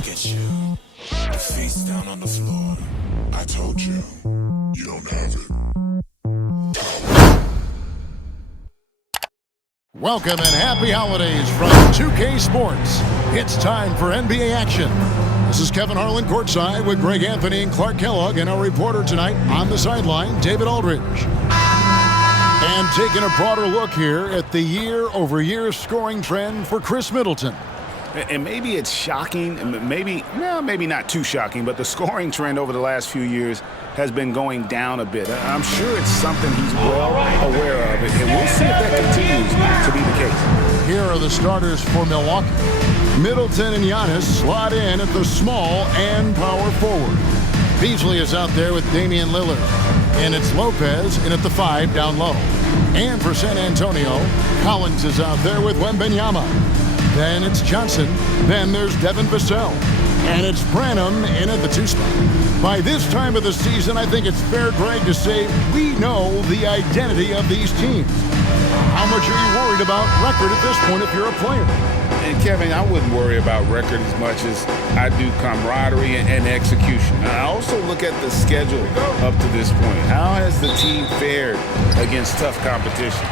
Look at you, face down on the floor. I told you, you don't have it. Welcome and happy holidays from 2K Sports. It's time for NBA action. This is Kevin Harlan courtside with Greg Anthony and Clark Kellogg, and our reporter tonight on the sideline, David Aldridge. And taking a broader look here at the year-over-year scoring trend for Chris Middleton. And maybe it's shocking, maybe not too shocking, but the scoring trend over the last few years has been going down a bit. I'm sure it's something he's well aware of, and we'll see if that continues to be the case. Here are the starters for Milwaukee. Middleton and Giannis slot in at the small and power forward. Beasley is out there with Damian Lillard. And it's Lopez in at the 5 down low. And for San Antonio, Collins is out there with Wembanyama. Then it's Johnson. Then there's Devin Vassell. And it's Branham in at the 2 spot. By this time of the season, I think it's fair, Greg, to say we know the identity of these teams. How much are you worried about record at this point if you're a player? And Kevin, I wouldn't worry about record as much as I do camaraderie and execution. I also look at the schedule up to this point. How has the team fared against tough competition?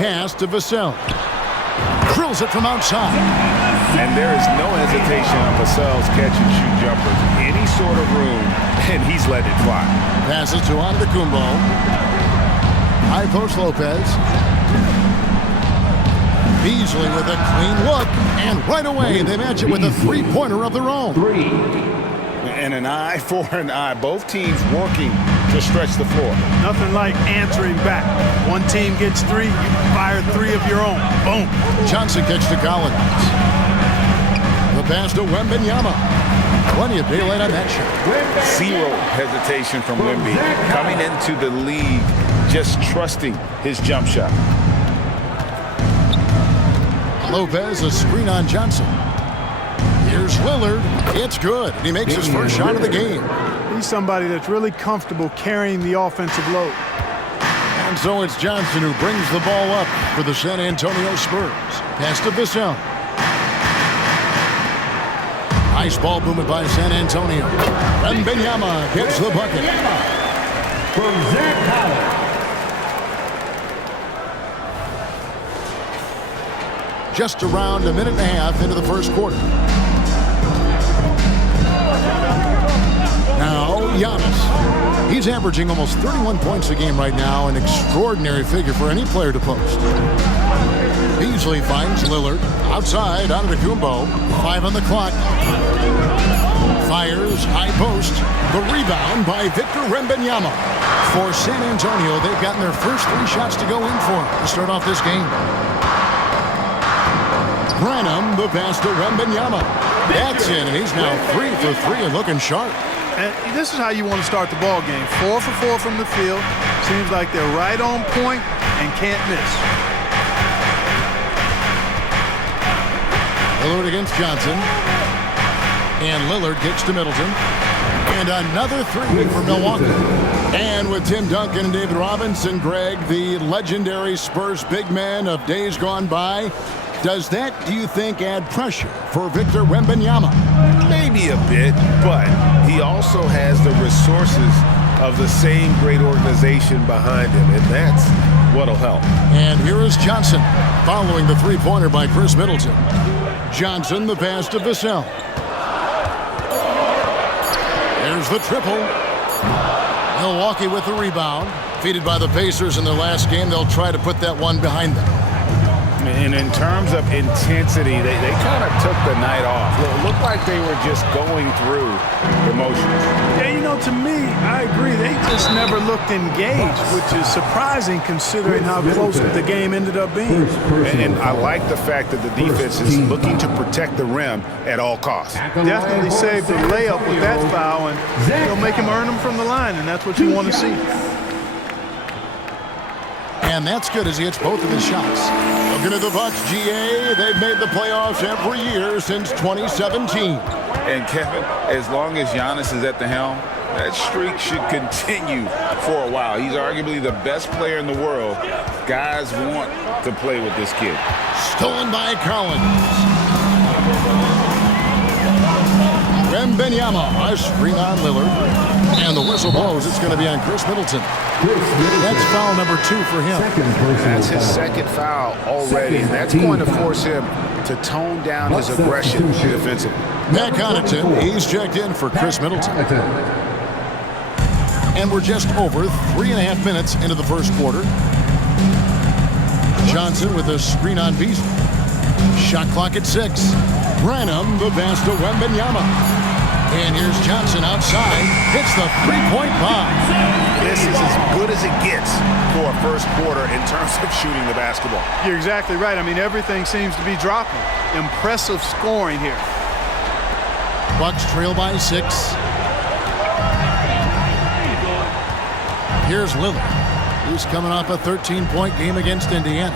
Pass to Vassell. Drills it from outside. And there is no hesitation on Vassell's catch-and-shoot jumper. Any sort of room, and he's let it fly. Passes to Antetokounmpo. High post Lopez. Beasley with a clean look, and right away they match it with a three-pointer of their own. And an eye for an eye. Both teams working to stretch the floor. Nothing like answering back. One team gets 3, you fire 3 of your own. Boom. Johnson kicks to Collins. The pass to Wembanyama. Plenty of daylight on that shot. Zero hesitation from Wemby. Coming into the league, just trusting his jump shot. Lopez, a screen on Johnson. Here's Lillard. It's good. He makes his first shot of the game. He's somebody that's really comfortable carrying the offensive load. And so it's Johnson who brings the ball up for the San Antonio Spurs. Pass to Vassell. Nice ball movement by San Antonio. Wembanyama gets the bucket. Just around a minute and a half into the first quarter. Now, Giannis. He's averaging almost 31 points a game right now, an extraordinary figure for any player to post. Beasley finds Lillard. Outside, Antetokounmpo. 5 on the clock. Fires, high post. The rebound by Victor Wembanyama. For San Antonio, they've gotten their first 3 shots to go in for to start off this game. Branham, the pass to Wembanyama. That's in, and he's now 3 for 3 and looking sharp. And this is how you want to start the ball game. 4 for 4 from the field. Seems like they're right on point and can't miss. Lillard against Johnson. And Lillard kicks to Middleton. And another 3 for Milwaukee. And with Tim Duncan and David Robinson, Greg, the legendary Spurs big man of days gone by, does that, do you think, add pressure for Victor Wembanyama? Maybe a bit, but he also has the resources of the same great organization behind him, and that's what'll help. And here is Johnson, following the three-pointer by Chris Middleton. Johnson, the pass to Vassell. There's the triple. Milwaukee with the rebound. Defeated by the Pacers in their last game, they'll try to put that one behind them. And in terms of intensity, they kind of took the night off. It looked like they were just going through the motions. Yeah, you know, to me, I agree. They just never looked engaged, which is surprising considering how close the game ended up being. And I like the fact that the defense is looking to protect the rim at all costs. Definitely saved the layup with that foul, and they'll make him earn them from the line, and that's what you want to see. And that's good as he hits both of his shots. Looking at the Bucks, GA, they've made the playoffs every year since 2017. And Kevin, as long as Giannis is at the helm, that streak should continue for a while. He's arguably the best player in the world. Guys want to play with this kid. Stolen by Collins. Wembanyama, a screen on Lillard. And the whistle blows. It's going to be on Chris Middleton. That's foul number 2 for him. That's his second foul already. And that's going to force him to tone down his aggression defensively. Matt Connaughton, he's checked in for Chris Middleton. And we're just over 3.5 minutes into the first quarter. Johnson with a screen on Beasley. Shot clock at 6. Branham, the pass to Wembanyama. And here's Johnson outside. Hits the three-point bomb. This is as good as it gets for a first quarter in terms of shooting the basketball. You're exactly right. I mean, everything seems to be dropping. Impressive scoring here. Bucks trail by 6. Here's Lillard. He's coming off a 13-point game against Indiana.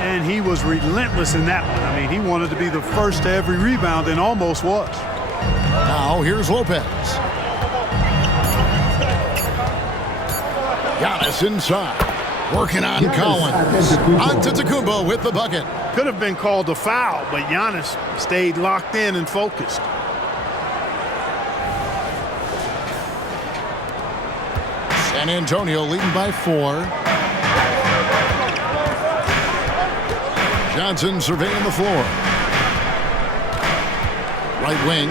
And he was relentless in that one. I mean, he wanted to be the first to every rebound and almost was. Now here's Lopez. Giannis inside. Working on Collins. Antetokounmpo with the bucket. Could have been called a foul, but Giannis stayed locked in and focused. San Antonio leading by 4. Johnson surveying the floor. Right wing.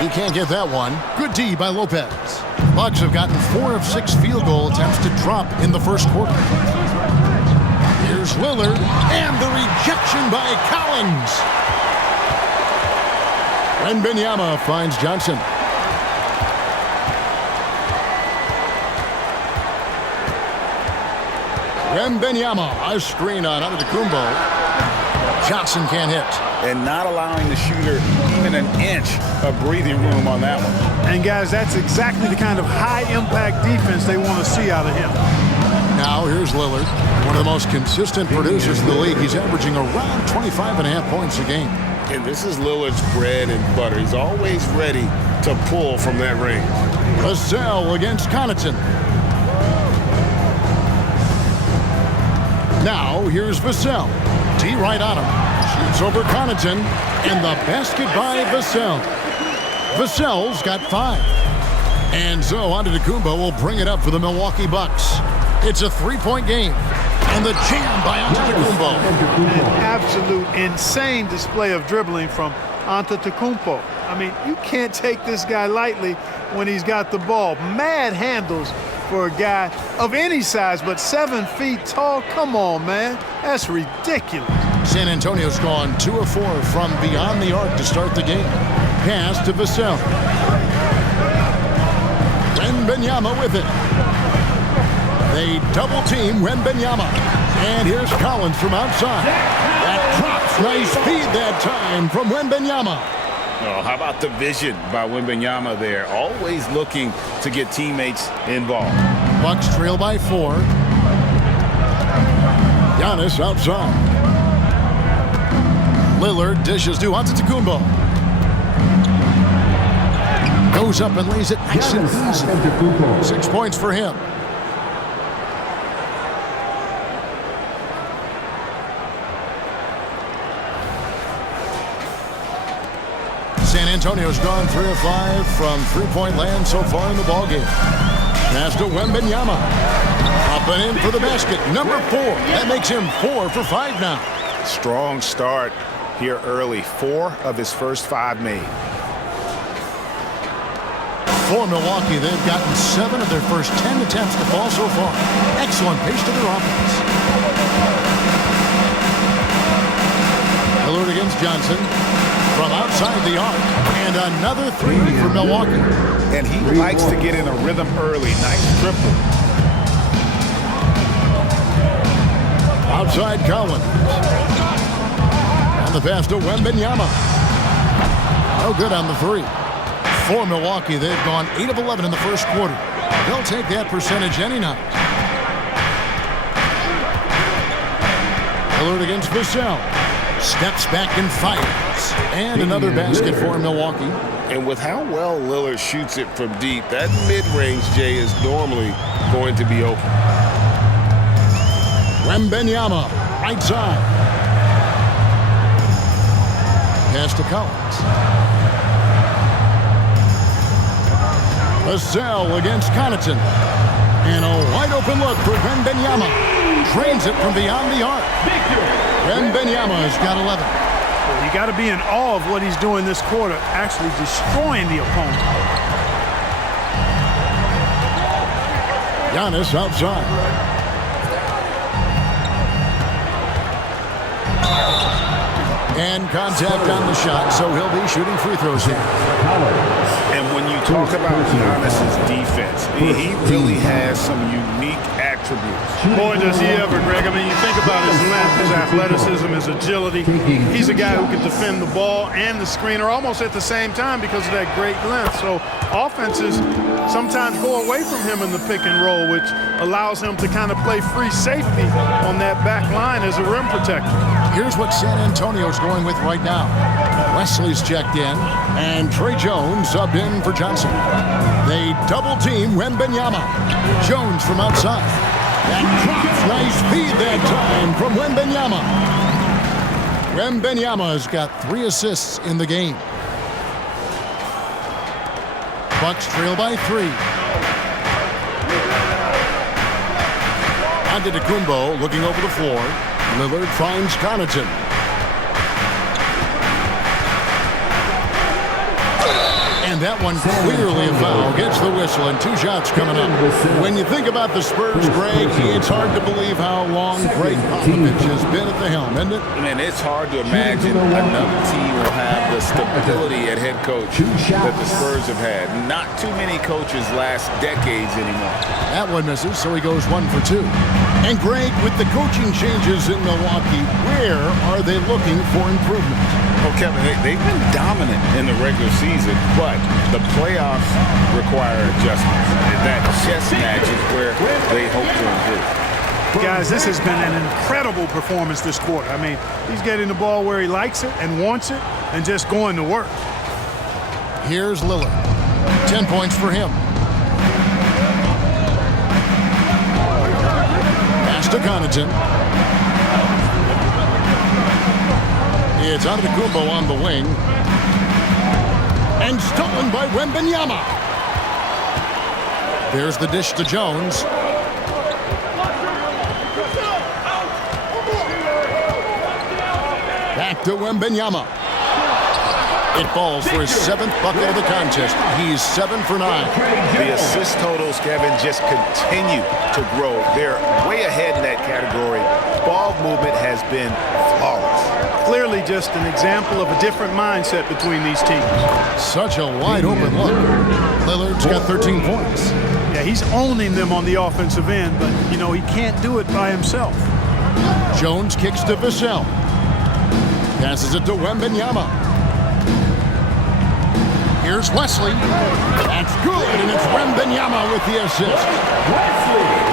He can't get that one. Good D by Lopez. Bucks have gotten 4 of 6 field goal attempts to drop in the first quarter. Here's Lillard, and the rejection by Collins. Wembanyama finds Johnson. Wembanyama, a screen on Antetokounmpo. Johnson can't hit. And not allowing the shooter even an inch of breathing room on that one. And guys, that's exactly the kind of high-impact defense they want to see out of him. Now here's Lillard, one of the most consistent producers in the league. He's averaging around 25.5 points a game. And this is Lillard's bread and butter. He's always ready to pull from that range. Vassell against Connaughton. Now here's Vassell. D right on him. Shoots over Connaughton. And the basket by Vassell. Vassell's got 5. And so Antetokounmpo will bring it up for the Milwaukee Bucks. It's a 3-point game. And the jam by Antetokounmpo. An absolute insane display of dribbling from Antetokounmpo. I mean, you can't take this guy lightly when he's got the ball. Mad handles for a guy of any size, but 7 feet tall. Come on, man. That's ridiculous. San Antonio's gone 2 of 4 from beyond the arc to start the game. Pass to Vassell. Wembanyama with it. They double team Wembanyama. And here's Collins from outside. That drops. Nice feed that time from Wembanyama. Oh, how about the vision by Wembanyama there? Always looking to get teammates involved. Bucks trail by 4. Giannis outside. Lillard dishes to Antetokounmpo. Goes up and lays it nice and easy. 6 points for him. San Antonio's gone 3 of 5 from three-point land so far in the ballgame. Pass to Wembanyama. Up and in for the basket. Number 4. That makes him 4 for 5 now. Strong start here early. 4 of his first 5 made. For Milwaukee, they've gotten 7 of their first 10 attempts to fall so far. Excellent pace to their offense. Lillard against Johnson. From outside the arc, and another 3 for Milwaukee. And he likes to get in a rhythm early. Nice triple. Outside Collins. On the pass to Wembanyama. No good on the 3. For Milwaukee, they've gone 8 of 11 in the first quarter. They'll take that percentage any night. Lillard against Vassell. Steps back and fires. And another basket for Milwaukee. And with how well Lillard shoots it from deep, that mid-range, Jay, is normally going to be open. Wembanyama, right side. Pass to Collins. Vassell against Connaughton. And a wide open look for Wembanyama. Drains it from beyond the arc. Wembanyama's got 11. Well, you got to be in awe of what he's doing this quarter, actually destroying the opponent. Giannis outside. And contact on the shot, so he'll be shooting free throws here. And when you talk about Giannis's defense, he really has some unique attributes. Boy, does he ever, Greg. I mean, you think about his length, his athleticism, his agility. He's a guy who can defend the ball and the screener almost at the same time because of that great length. So offenses sometimes go away from him in the pick and roll, which allows him to kind of play free safety on that back line as a rim protector. Here's what San Antonio's going with right now. Wesley's checked in, and Trey Jones subbed in for Johnson. They double-team Wembanyama. Jones from outside. That drops. Nice feed that time from Wembanyama. Wembanyama's got 3 assists in the game. Bucks trail by 3. Antetokounmpo looking over the floor. Lillard finds Connaughton. And that one clearly a foul. Gets the whistle and 2 shots coming up. When you think about the Spurs, Greg, it's hard to believe how long Greg Popovich has been at the helm, isn't it? And it's hard to imagine another team will have the stability at head coach that the Spurs have had. Not too many coaches last decades anymore. That one misses, so he goes 1 for 2. And Greg, with the coaching changes in Milwaukee, where are they looking for improvement? Well, Kevin, they've been dominant in the regular season, but the playoffs require adjustments. And that chess match is where they hope to improve. Guys, this has been an incredible performance this quarter. I mean, he's getting the ball where he likes it and wants it and just going to work. Here's Lillard. 10 points for him. Pass to Connaughton. It's Antetokounmpo on the wing. And stolen by Wembanyama. There's the dish to Jones. Back to Wembanyama. It falls for his 7th bucket of the contest. He's 7 for 9. The assist totals, Kevin, just continue to grow. They're way ahead in that category. Ball movement has been flawless. Clearly just an example of a different mindset between these teams. Such a wide open look. Lillard's got 13 points. Yeah, he's owning them on the offensive end, but, you know, he can't do it by himself. Jones kicks to Vassell. Passes it to Wembanyama. Here's Wesley. That's good, and it's Wembanyama with the assist.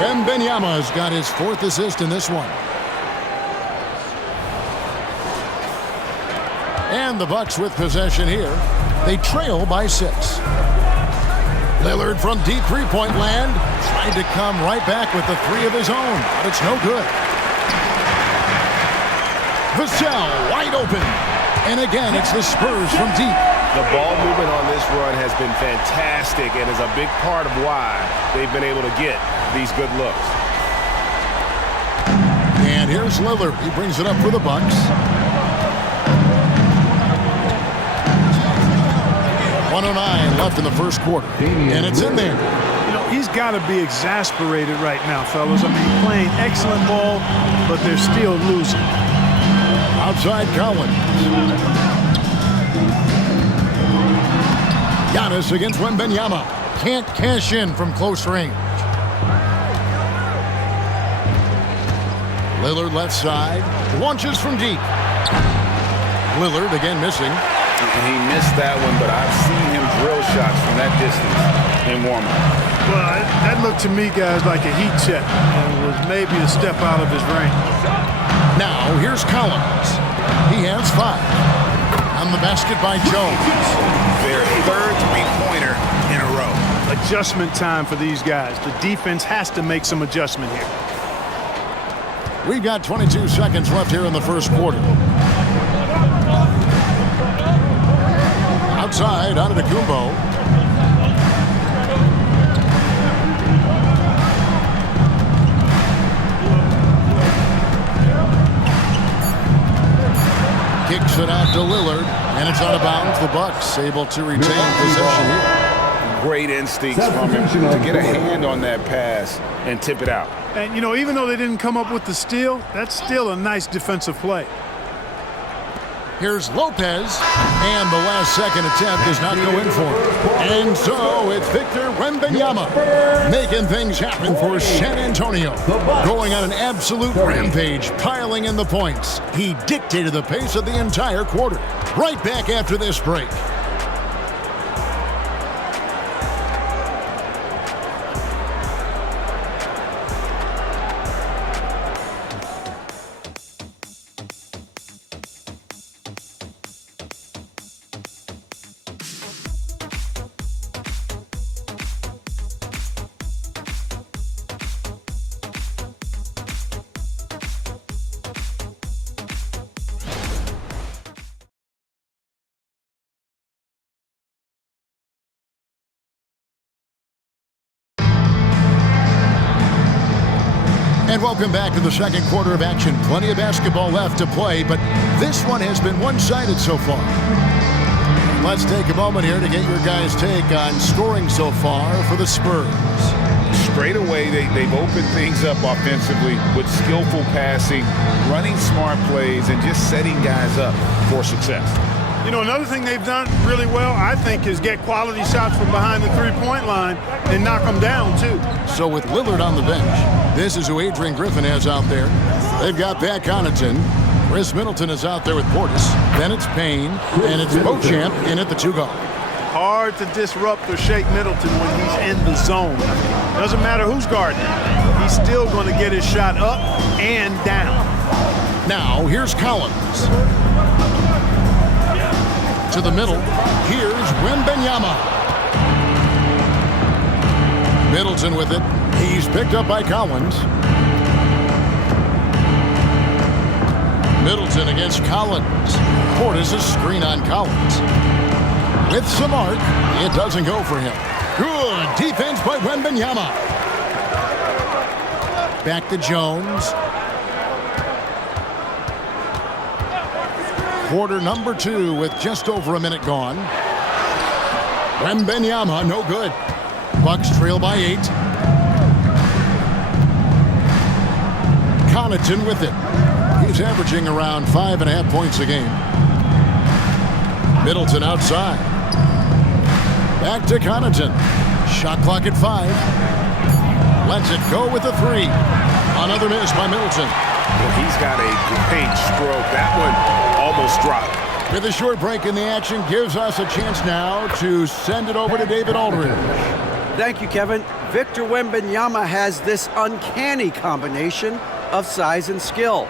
Wembanyama's got his 4th assist in this one. And the Bucks with possession here. They trail by 6. Lillard from deep three-point land. Tried to come right back with the 3 of his own, but it's no good. Vassell wide open. And again, it's the Spurs from deep. The ball movement on this run has been fantastic and is a big part of why they've been able to get these good looks. And here's Lillard. He brings it up for the Bucks. 1:09 left in the first quarter. And it's in there. You know, he's got to be exasperated right now, fellas. I mean, playing excellent ball, but they're still losing. Outside Collins. Giannis against Wembanyama. Can't cash in from close range. Lillard left side. Launches from deep. Lillard again missing. He missed that one, but I've seen him drill shots from that distance. in warm-up. Well, that looked to me, guys, like a heat check, and was maybe a step out of his range. Now, here's Collins. He has 5. On the basket by Jones. Their third three-pointer in a row. Adjustment time for these guys. The defense has to make some adjustment here. We've got 22 seconds left here in the first quarter. Outside, Antetokounmpo. Kicks it out to Lillard, and it's out of bounds. The Bucks able to retain possession here. Great instincts from him to get a hand on that pass and tip it out. And, you know, even though they didn't come up with the steal, that's still a nice defensive play. Here's Lopez, and the last second attempt does not go in for him. And so it's Victor Wembanyama making things happen for San Antonio. Going on an absolute rampage, piling in the points. He dictated the pace of the entire quarter. Right back after this break. And welcome back to the second quarter of action. Plenty of basketball left to play, but this one has been one-sided so far. Let's take a moment here to get your guys' take on scoring so far for the Spurs. Straight away, they've opened things up offensively with skillful passing, running smart plays, and just setting guys up for success. You know, another thing they've done really well, I think, is get quality shots from behind the three-point line and knock them down, too. So with Lillard on the bench, this is who Adrian Griffin has out there. They've got Pat Connaughton. Chris Middleton is out there with Portis. Then it's Payne, and it's Beauchamp in at the 2-guard. Hard to disrupt or shake Middleton when he's in the zone. Doesn't matter who's guarding him. He's still going to get his shot up and down. Now, here's Collins. To the middle, here's Wembanyama. Middleton with it. He's picked up by Collins. Middleton against Collins. Portis a screen on Collins. With some arc, it doesn't go for him. Good defense by Wembanyama. Back to Jones. Quarter number 2 with just over a minute gone. Wembanyama, no good. Bucks trail by 8. Connaughton with it. He's averaging around 5.5 points a game. Middleton outside. Back to Connaughton. Shot clock at 5. Lets it go with a 3. Another miss by Middleton. Well, he's got a great stroke. That one almost dropped. With a short break in the action, gives us a chance now to send it over to David Aldridge. Thank you, Kevin. Victor Wembanyama has this uncanny combination of size and skill.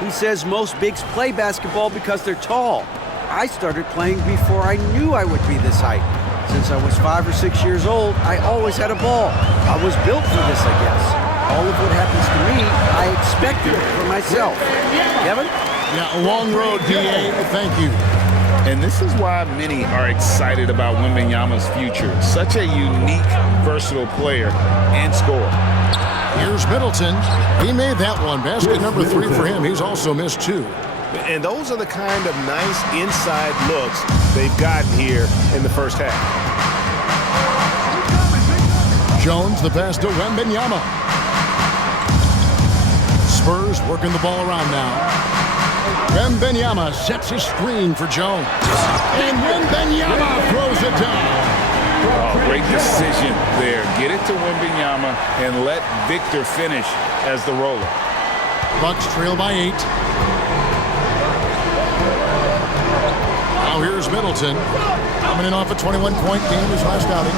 He says most bigs play basketball because they're tall. I started playing before I knew I would be this height. Since I was 5 or 6 years old, I always had a ball. I was built for this, I guess. All of what happens to me, I expected it for myself. Kevin? Yeah, a long road, D.A. Thank you. And this is why many are excited about Wembanyama's future. Such a unique, versatile player and scorer. Here's Middleton. He made that one. Basket number 3 for him. He's also missed 2. And those are the kind of nice inside looks they've gotten here in the first half. Jones, the pass to Wembanyama. Spurs working the ball around now. Wembanyama sets a screen for Jones. And Wembanyama throws it down. Oh, great decision there. Get it to Wembanyama and let Victor finish as the roller. Bucks trail by 8. Now here's Middleton. Coming in off a 21-point game his last outing.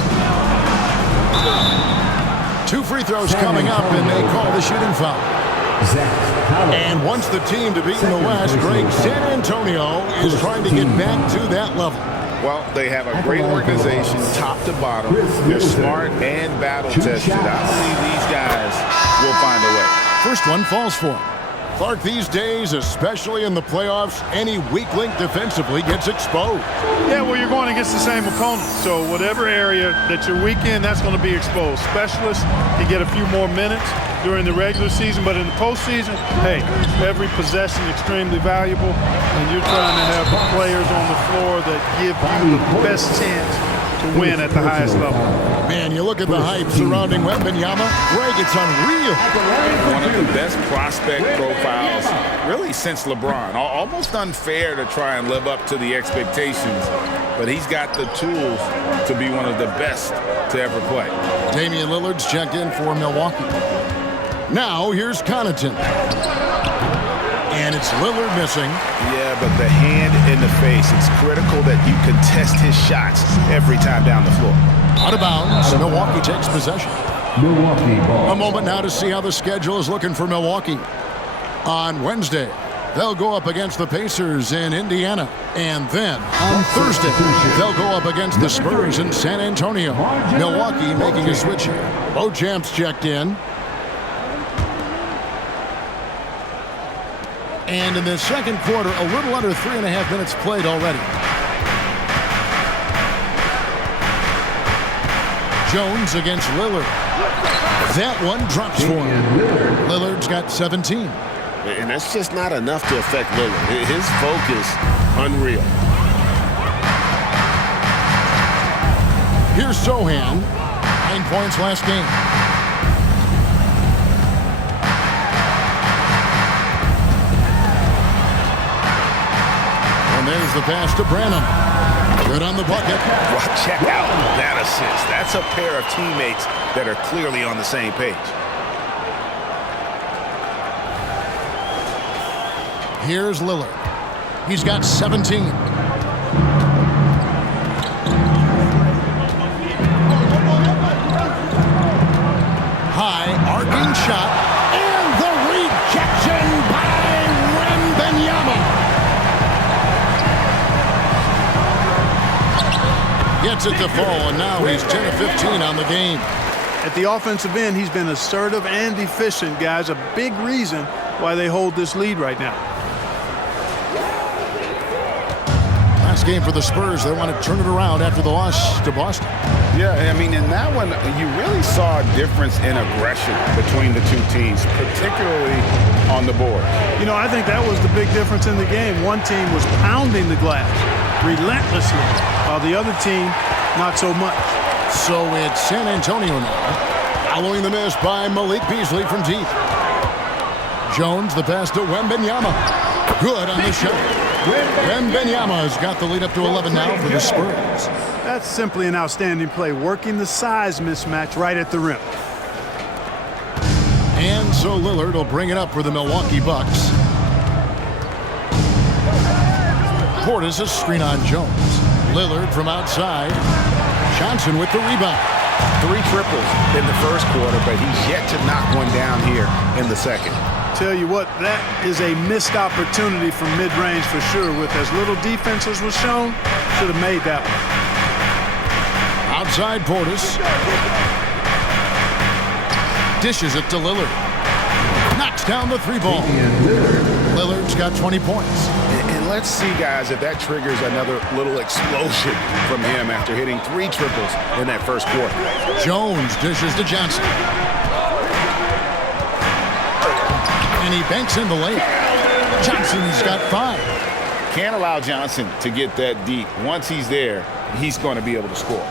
2 free throws coming up, and they call the shooting foul. And once the team to beat in the West, Greg, San Antonio is trying to get back to that level. Well, they have a great organization, top to bottom. They're smart and battle-tested. I believe these guys will find a way. First one falls for him. Clark, these days, especially in the playoffs, any weak link defensively gets exposed. Yeah, well, you're going against the same opponent. So whatever area that you're weak in, that's going to be exposed. Specialists can get a few more minutes during the regular season, but in the postseason, hey, every possession extremely valuable, and you're trying to have players on the floor that give you the best chance to win at the highest level. Man, you look at the hype surrounding Wembanyama. Greg, it's unreal. One of the best prospect profiles, really, since LeBron. Almost unfair to try and live up to the expectations, but he's got the tools to be one of the best to ever play. Damian Lillard's checked in for Milwaukee. Now, here's Connaughton. And it's Lillard missing. Yeah, but the hand in the face, it's critical that you contest his shots every time down the floor. Out of bounds, Milwaukee takes possession. Milwaukee ball. A moment now to see how the schedule is looking for Milwaukee. On Wednesday, they'll go up against the Pacers in Indiana. And then, on Thursday, they'll go up against the Spurs in San Antonio. Milwaukee making a switch here. Beauchamp's checked in. And in the second quarter, a little under 3.5 minutes played already. Jones against Lillard. That one drops for him. Lillard's got 17. And that's just not enough to affect Lillard. His focus, unreal. Here's Sohan. 9 points last game. And there's the pass to Branham. Good on the bucket. Well, check out that assist. That's a pair of teammates that are clearly on the same page. Here's Lillard. He's got 17. High arcing shot. And the rejection by Wembanyama. Gets it to fall, and now he's 10 of 15 on the game. At the offensive end, he's been assertive and efficient, guys. A big reason why they hold this lead right now. Last game for the Spurs, they want to turn it around after the loss to Boston. Yeah, I mean, in that one, you really saw a difference in aggression between the two teams, particularly on the board. You know, I think that was the big difference in the game. One team was pounding the glass relentlessly, while the other team, not so much. So it's San Antonio now, following the miss by Malik Beasley from deep. Jones, the pass to Wembanyama. Good on the shot. Wembanyama's got the lead up to 11 now for the Spurs. That's simply an outstanding play, working the size mismatch right at the rim. And so Lillard will bring it up for the Milwaukee Bucks. Portis a screen on Jones. Lillard from outside. Johnson with the rebound. 3 triples in the first quarter, but he's yet to knock one down here in the second. Tell you what, that is a missed opportunity from mid-range for sure. With as little defense as was shown, should have made that one. Outside Portis. Dishes it to Lillard. Knocks down the 3-ball. Lillard's got 20 points. And let's see, guys, if that triggers another little explosion from him after hitting 3 triples in that first quarter. Jones dishes to Johnson. And he banks in the layup. Johnson's got 5. Can't allow Johnson to get that deep. Once he's there, he's going to be able to score.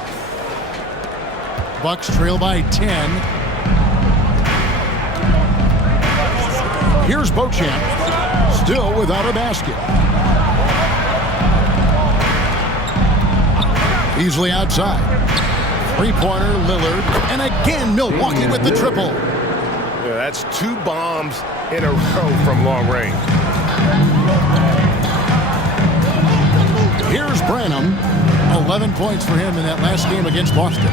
Bucks trail by 10. Here's Beauchamp, still without a basket. Easily outside. 3-pointer, Lillard, and again Milwaukee with the triple. Yeah, that's 2 bombs in a row from long range. Here's Branham. 11 points for him in that last game against Boston.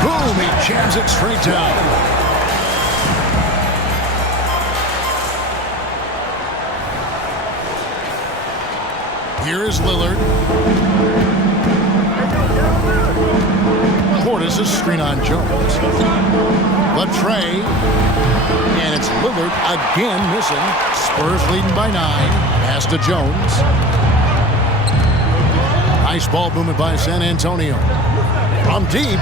Boom, he jams it straight down. Here is Lillard. Portis' screen on Jones. The tray. And it's Lillard again missing. Spurs leading by 9. Pass to Jones. Nice ball movement by San Antonio. From deep.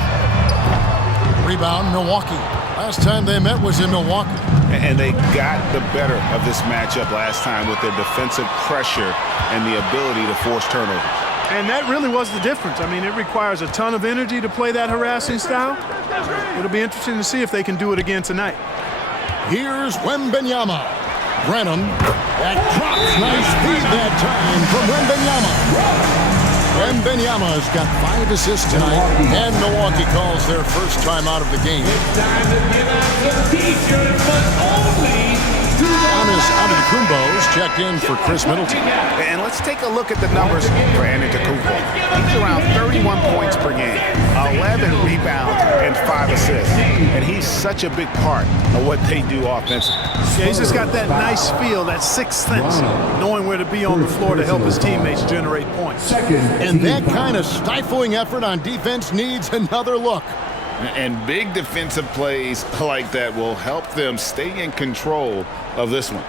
Rebound, Milwaukee. Last time they met was in Milwaukee. And they got the better of this matchup last time with their defensive pressure and the ability to force turnovers. And that really was the difference. I mean, it requires a ton of energy to play that harassing style. It'll be interesting to see if they can do it again tonight. Here's Wembanyama. Brennan. That drops. Nice feed that time from Wembanyama. Wembanyama's got 5 assists tonight, and Milwaukee calls their first time out of the game. It's time to give out some t-shirts, but only to Giannis Antetokounmpo's checked in for Chris Middleton. And let's take a look at the numbers for Antetokounmpo. He's around 31 points per game, 11 rebounds, and 5 assists. And he's such a big part of what they do offensively. Yeah, he's just got that nice feel, that sixth sense, knowing where to be on the floor to help his teammates generate points. And that kind of stifling effort on defense needs another look. And big defensive plays like that will help them stay in control of this one.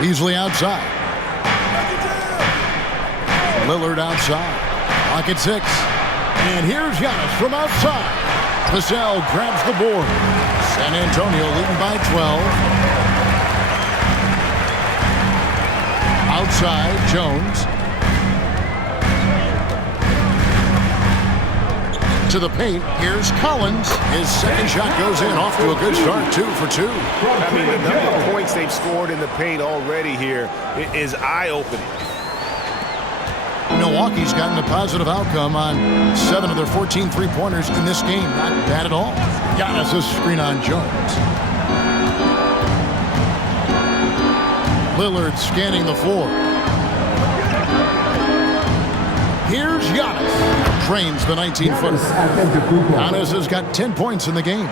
Beasley outside. Lillard outside. Pocket 6. And here's Giannis from outside. Vassell grabs the board. San Antonio leading by 12. Outside, Jones. To the paint, here's Collins. His second shot goes in, off to a good start, 2 for 2. I mean, the number of points they've scored in the paint already here is eye-opening. Milwaukee's gotten a positive outcome on 7 of their 14 three-pointers in this game. Not bad at all. Giannis' screen on Jones. Lillard scanning the floor. Here's Giannis. Trains the 19-footer. Giannis has got 10 points in the game.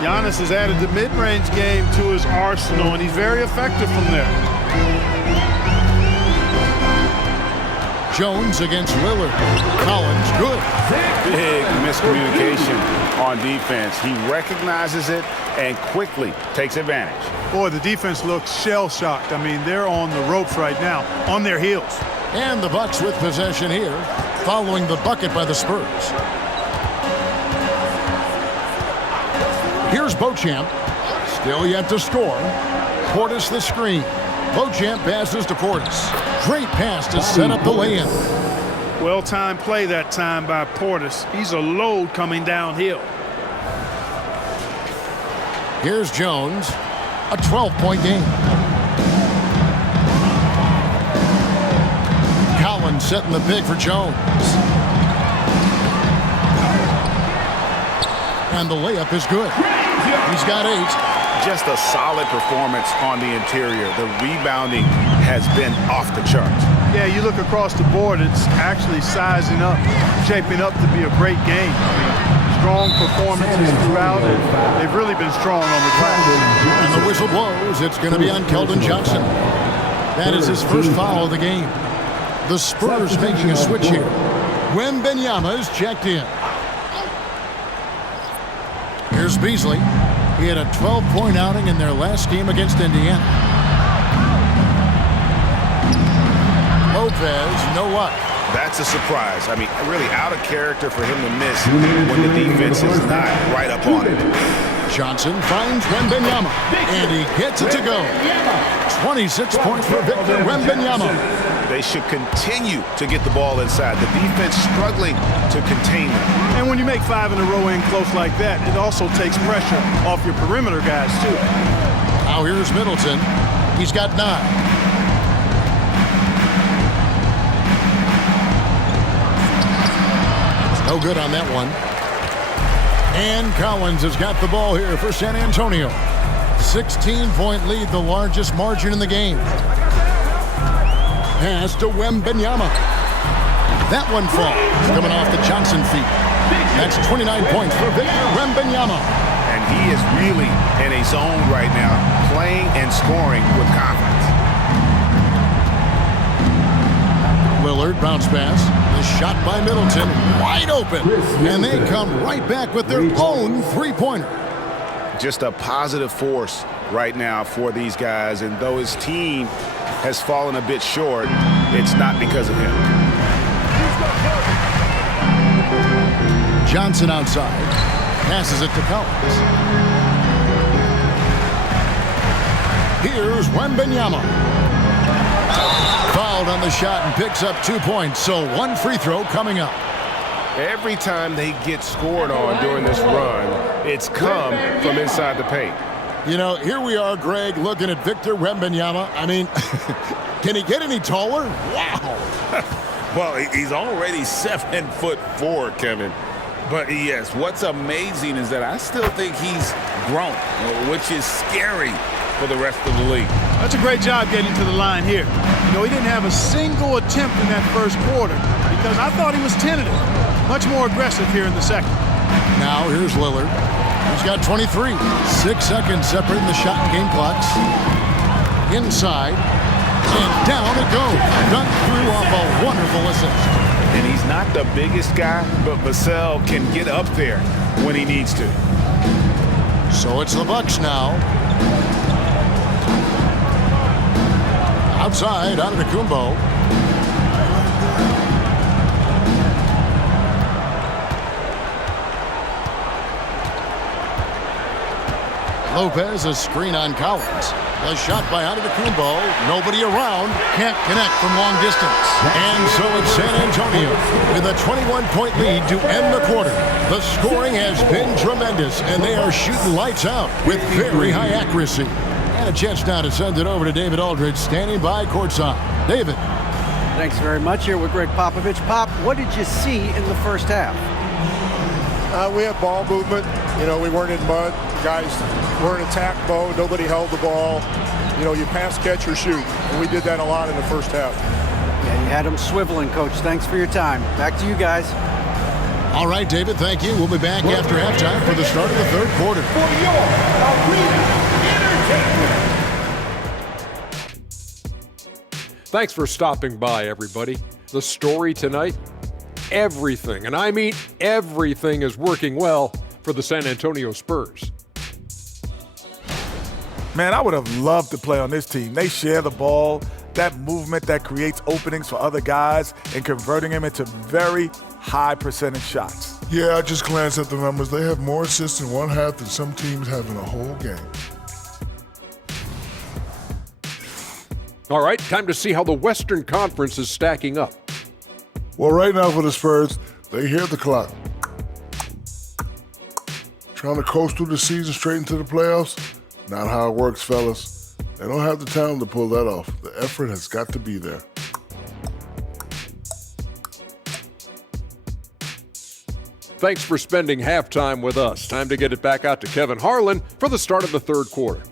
Giannis has added the mid-range game to his arsenal, and he's very effective from there. Jones against Lillard. Collins, good. Big miscommunication on defense. He recognizes it and quickly takes advantage. Boy, the defense looks shell-shocked. I mean, they're on the ropes right now, on their heels. And the Bucks with possession here, following the bucket by the Spurs. Here's Beauchamp, still yet to score. Portis the screen. Beauchamp passes to Portis. Great pass to set up the lay-in. Well-timed play that time by Portis. He's a load coming downhill. Here's Jones, a 12-point game. Collins setting the big for Jones. And the layup is good. He's got 8. Just a solid performance on the interior. The rebounding has been off the charts. Yeah, you look across the board, it's actually sizing up, shaping up to be a great game. I mean, strong performances throughout, and they've really been strong on the glass. And the whistle blows. It's going to be on Keldon Johnson. That is his first foul of the game. The Spurs making a switch here. Wembanyama is checked in. Here's Beasley. He had a 12-point outing in their last game against Indiana. Lopez, no luck. That's a surprise. I mean, really out of character for him to miss when the defense is not right up on it. Johnson finds Wembanyama, and he gets it to go. 26 points for Victor Wembanyama. They should continue to get the ball inside. The defense struggling to contain them. And when you make 5 in a row in close like that, it also takes pressure off your perimeter guys, too. Now here's Middleton. He's got 9. No good on that one. And Collins has got the ball here for San Antonio. 16-point lead, the largest margin in the game. pass to Wembanyama. That one falls, coming off the Johnson feet. That's 29 points for Victor Wembanyama. And he is really in a zone right now, playing and scoring with confidence. Lillard bounce pass. The shot by Middleton, wide open. And they come right back with their own three-pointer. Just a positive force right now for these guys. And though his team has fallen a bit short, it's not because of him. Johnson outside. Passes it to Collins. Here's Wembanyama. Fouled on the shot and picks up 2 points. So one free throw coming up. Every time they get scored on during this run, it's come from inside the paint. You know, here we are, Greg, looking at Victor Wembanyama. I mean, can he get any taller? Wow. Well, he's already 7'4", Kevin. But yes, what's amazing is that I still think he's grown, which is scary for the rest of the league. That's a great job getting to the line here. You know, he didn't have a single attempt in that first quarter because I thought he was tentative. Much more aggressive here in the second. Now here's Lillard. He's got 23. 6 seconds separating the shot and game clocks. Inside. And down it goes. Done through off a wonderful assist. And he's not the biggest guy, but Vassell can get up there when he needs to. So it's the Bucks now. Outside, Antetokounmpo. Lopez, a screen on Collins. A shot by Antetokounmpo. Nobody around. Can't connect from long distance. And so it's San Antonio with a 21-point lead to end the quarter. The scoring has been tremendous, and they are shooting lights out with very high accuracy. And a chance now to send it over to David Aldridge, standing by courtside. David. Thanks very much. Here with Greg Popovich. Pop, what did you see in the first half? We had ball movement. You know, we weren't in mud. Guys were in attack mode. Nobody held the ball. You know, you pass, catch, or shoot. And we did that a lot in the first half. Yeah, you had them swiveling, Coach. Thanks for your time. Back to you guys. All right, David, thank you. We'll be back after halftime for the start of the third quarter. For your arena entertainment. Thanks for stopping by, everybody. The story tonight, everything, and I mean everything, is working well for the San Antonio Spurs. Man, I would have loved to play on this team. They share the ball, that movement that creates openings for other guys and converting them into very high percentage shots. Yeah, I just glanced at the numbers. They have more assists in one half than some teams have in a whole game. All right, time to see how the Western Conference is stacking up. Well, right now for the Spurs, they hear the clock. Trying to coast through the season straight into the playoffs? Not how it works, fellas. They don't have the talent to pull that off. The effort has got to be there. Thanks for spending halftime with us. Time to get it back out to Kevin Harlan for the start of the third quarter.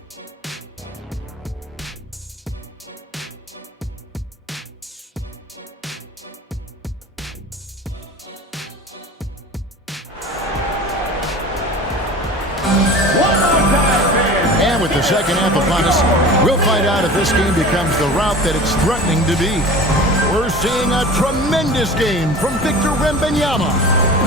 And with the second half upon us, we'll find out if this game becomes the route that it's threatening to be. We're seeing a tremendous game from Victor Wembanyama.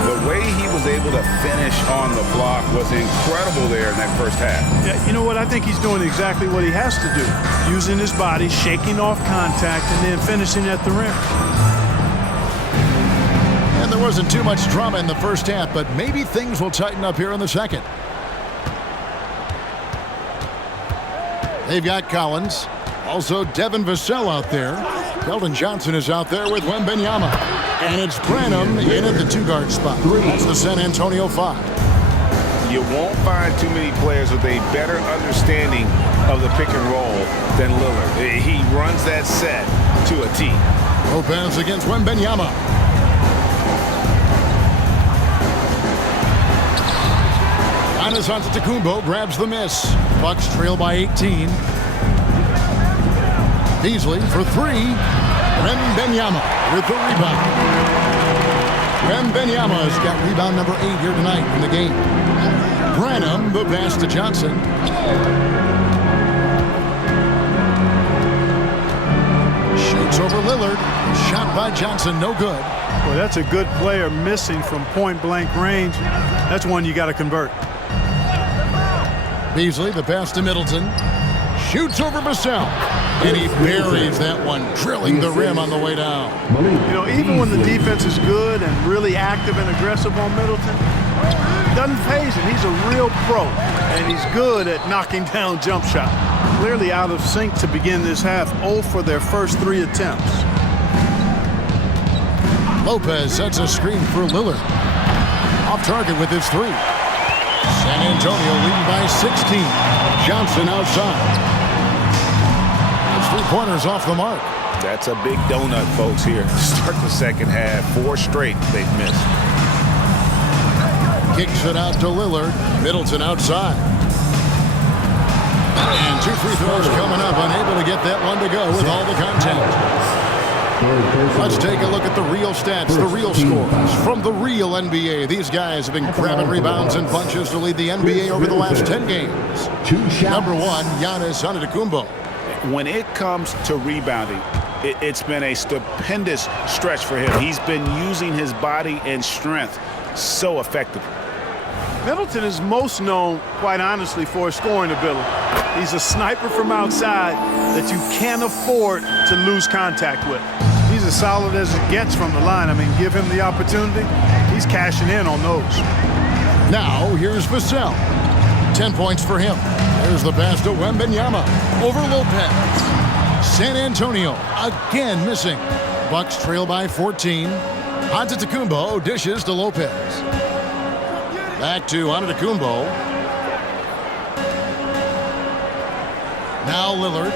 The way he was able to finish on the block was incredible there in that first half. Yeah, you know what? I think he's doing exactly what he has to do. Using his body, shaking off contact, and then finishing at the rim. And there wasn't too much drama in the first half, but maybe things will tighten up here in the second. They've got Collins. Also Devin Vassell out there. Keldon Johnson is out there with Wembanyama. And it's Branham in at the two-guard spot. That's the San Antonio 5. You won't find too many players with a better understanding of the pick and roll than Lillard. He runs that set to a T. Lopez against Wembanyama. Antetokounmpo grabs the miss. Bucks trail by 18. Beasley for three. Wembanyama with the rebound. Wembanyama's got rebound number 8 here tonight in the game. Branham, the pass to Johnson. Shoots over Lillard. Shot by Johnson, no good. Well, that's a good player missing from point-blank range. That's one you got to convert. Beasley, the pass to Middleton. Shoots over Vassell. And he buries that one, drilling the rim on the way down. You know, even when the defense is good and really active and aggressive on Middleton, it doesn't faze him. He's a real pro, and he's good at knocking down jump shots. Clearly out of sync to begin this half. 0 for their first 3 attempts. Lopez sets a screen for Lillard. Off target with his 3. San Antonio leading by 16. Johnson outside. Those 3 pointers off the mark. That's a big donut, folks, here. Start the second half. 4 straight they've missed. Kicks it out to Lillard. Middleton outside. And 2 free throws coming up. Unable to get that one to go with all the contact. Let's take a look at the real stats, the real scores from the real NBA. These guys have been grabbing rebounds in bunches to lead the NBA over the last 10 games. Number 1, Giannis Antetokounmpo. When it comes to rebounding, it's been a stupendous stretch for him. He's been using his body and strength so effectively. Middleton is most known, quite honestly, for his scoring ability. He's a sniper from outside that you can't afford to lose contact with. He's as solid as it gets from the line. I mean, give him the opportunity, he's cashing in on those. Now, here's Vassell. 10 points for him. There's the pass to Wembanyama over Lopez. San Antonio again missing. Bucks trail by 14. Antetokounmpo dishes to Lopez. Back to Antetokounmpo. Now Lillard.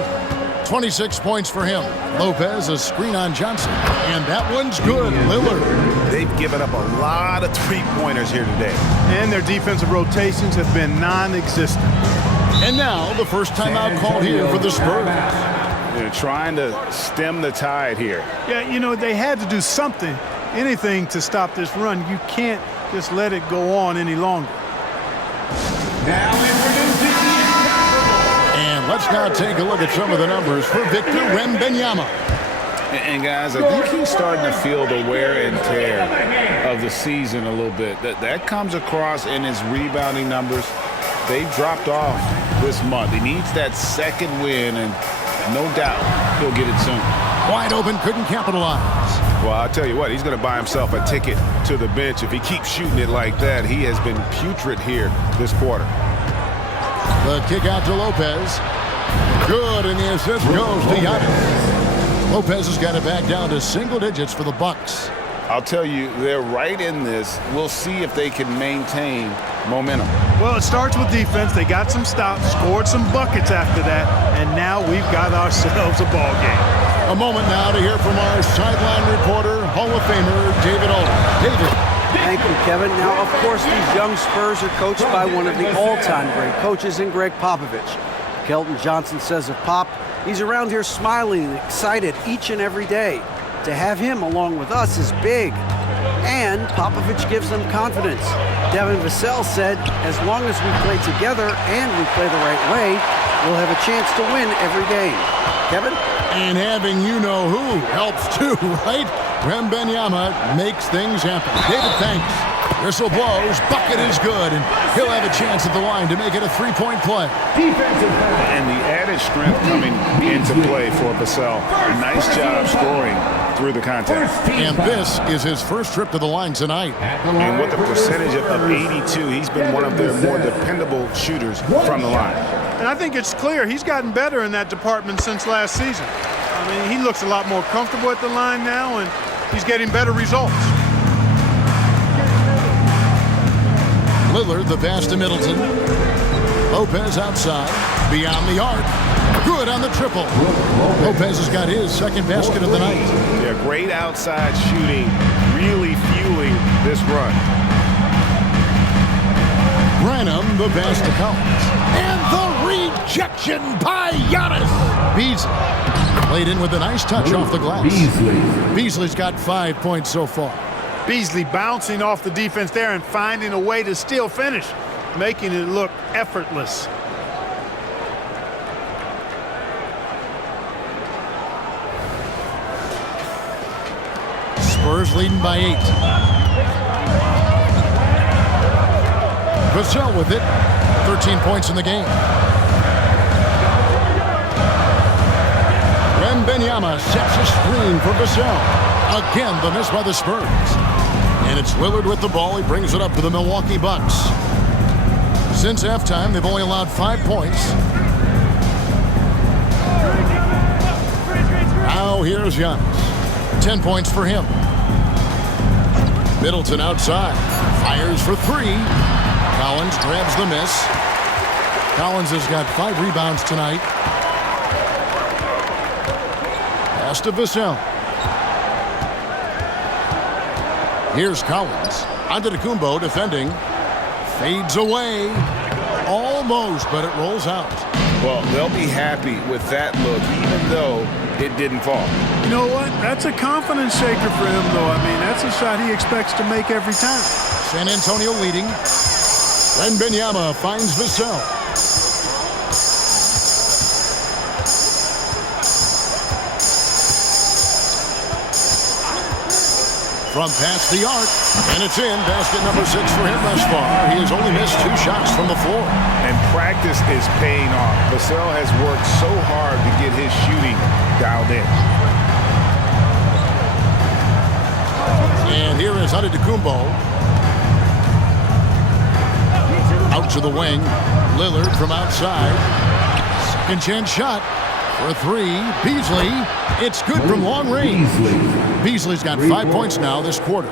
26 points for him. Lopez, a screen on Johnson. And that one's good. Lillard. They've given up a lot of 3-pointers here today. And their defensive rotations have been non-existent. And now the first timeout called here for the Spurs. They're trying to stem the tide here. Yeah, you know, they had to do something, anything to stop this run. You can't just let it go on any longer. Now introducing And let's now take a look at some of the numbers for Victor Wembanyama. And guys, I think he's starting to feel the wear and tear of the season a little bit. That comes across in his rebounding numbers. They dropped off this month. He needs that second win, and no doubt he'll get it soon. Wide open, couldn't capitalize. Well, I'll tell you what, he's going to buy himself a ticket to the bench. If he keeps shooting it like that, he has been putrid here this quarter. The kick out to Lopez. Good, and the assist goes to Giannis. Lopez has got it back down to single digits for the Bucks. I'll tell you, they're right in this. We'll see if they can maintain momentum. Well, it starts with defense. They got some stops, scored some buckets after that, and now we've got ourselves a ball game. A moment now to hear from our sideline reporter, Hall of Famer David Aldridge. David. Thank you, Kevin. Now, of course, these young Spurs are coached by one of the all-time great coaches in Greg Popovich. Kelton Johnson says of Pop, he's around here smiling and excited each and every day. To have him along with us is big. And Popovich gives them confidence. Devin Vassell said, as long as we play together and we play the right way, we'll have a chance to win every game. Kevin? And having you-know-who helps too, right? Wembanyama makes things happen. David, thanks. Whistle blows, bucket is good, and he'll have a chance at the line to make it a 3-point play. And the added strength coming into play for Vassell. A nice job scoring through the contact. And this is his first trip to the line tonight. And with a percentage of 82, he's been one of their more dependable shooters from the line. And I think it's clear he's gotten better in that department since last season. I mean, he looks a lot more comfortable at the line now, and he's getting better results. Lillard, the pass to Middleton. Lopez outside, beyond the arc. Good on the triple. Lopez has got his second basket of the night. Yeah, great outside shooting, really fueling this run. Branham, the pass to Collins. And the Rejection by Giannis. Beasley played in with a nice touch off the glass. Beasley's got 5 points so far. Beasley bouncing off the defense there and finding a way to still finish, making it look effortless. Spurs leading by 8. Vassell with it. 13 points in the game. Wembanyama sets a screen for Vassell. Again, the miss by the Spurs. And it's Lillard with the ball. He brings it up to the Milwaukee Bucks. Since halftime, they've only allowed 5 points. Now here's Giannis. 10 points for him. Middleton outside. Fires for 3. Collins grabs the miss. Collins has got 5 rebounds tonight. Pass to Vassell. Here's Collins. Antetokounmpo defending. Fades away. Almost, but it rolls out. Well, they'll be happy with that look, even though it didn't fall. You know what? That's a confidence shaker for him, though. I mean, that's a shot he expects to make every time. San Antonio leading. Wembanyama finds Vassell. From past the arc, and it's in. Basket number 6 for him thus far. He has only missed 2 shots from the floor. And practice is paying off. Vassell has worked so hard to get his shooting dialed in. And here is Antetokounmpo. Out to the wing. Lillard from outside. Second chance shot for 3. Beasley. It's good from long range. Beasley's got 5 points now this quarter.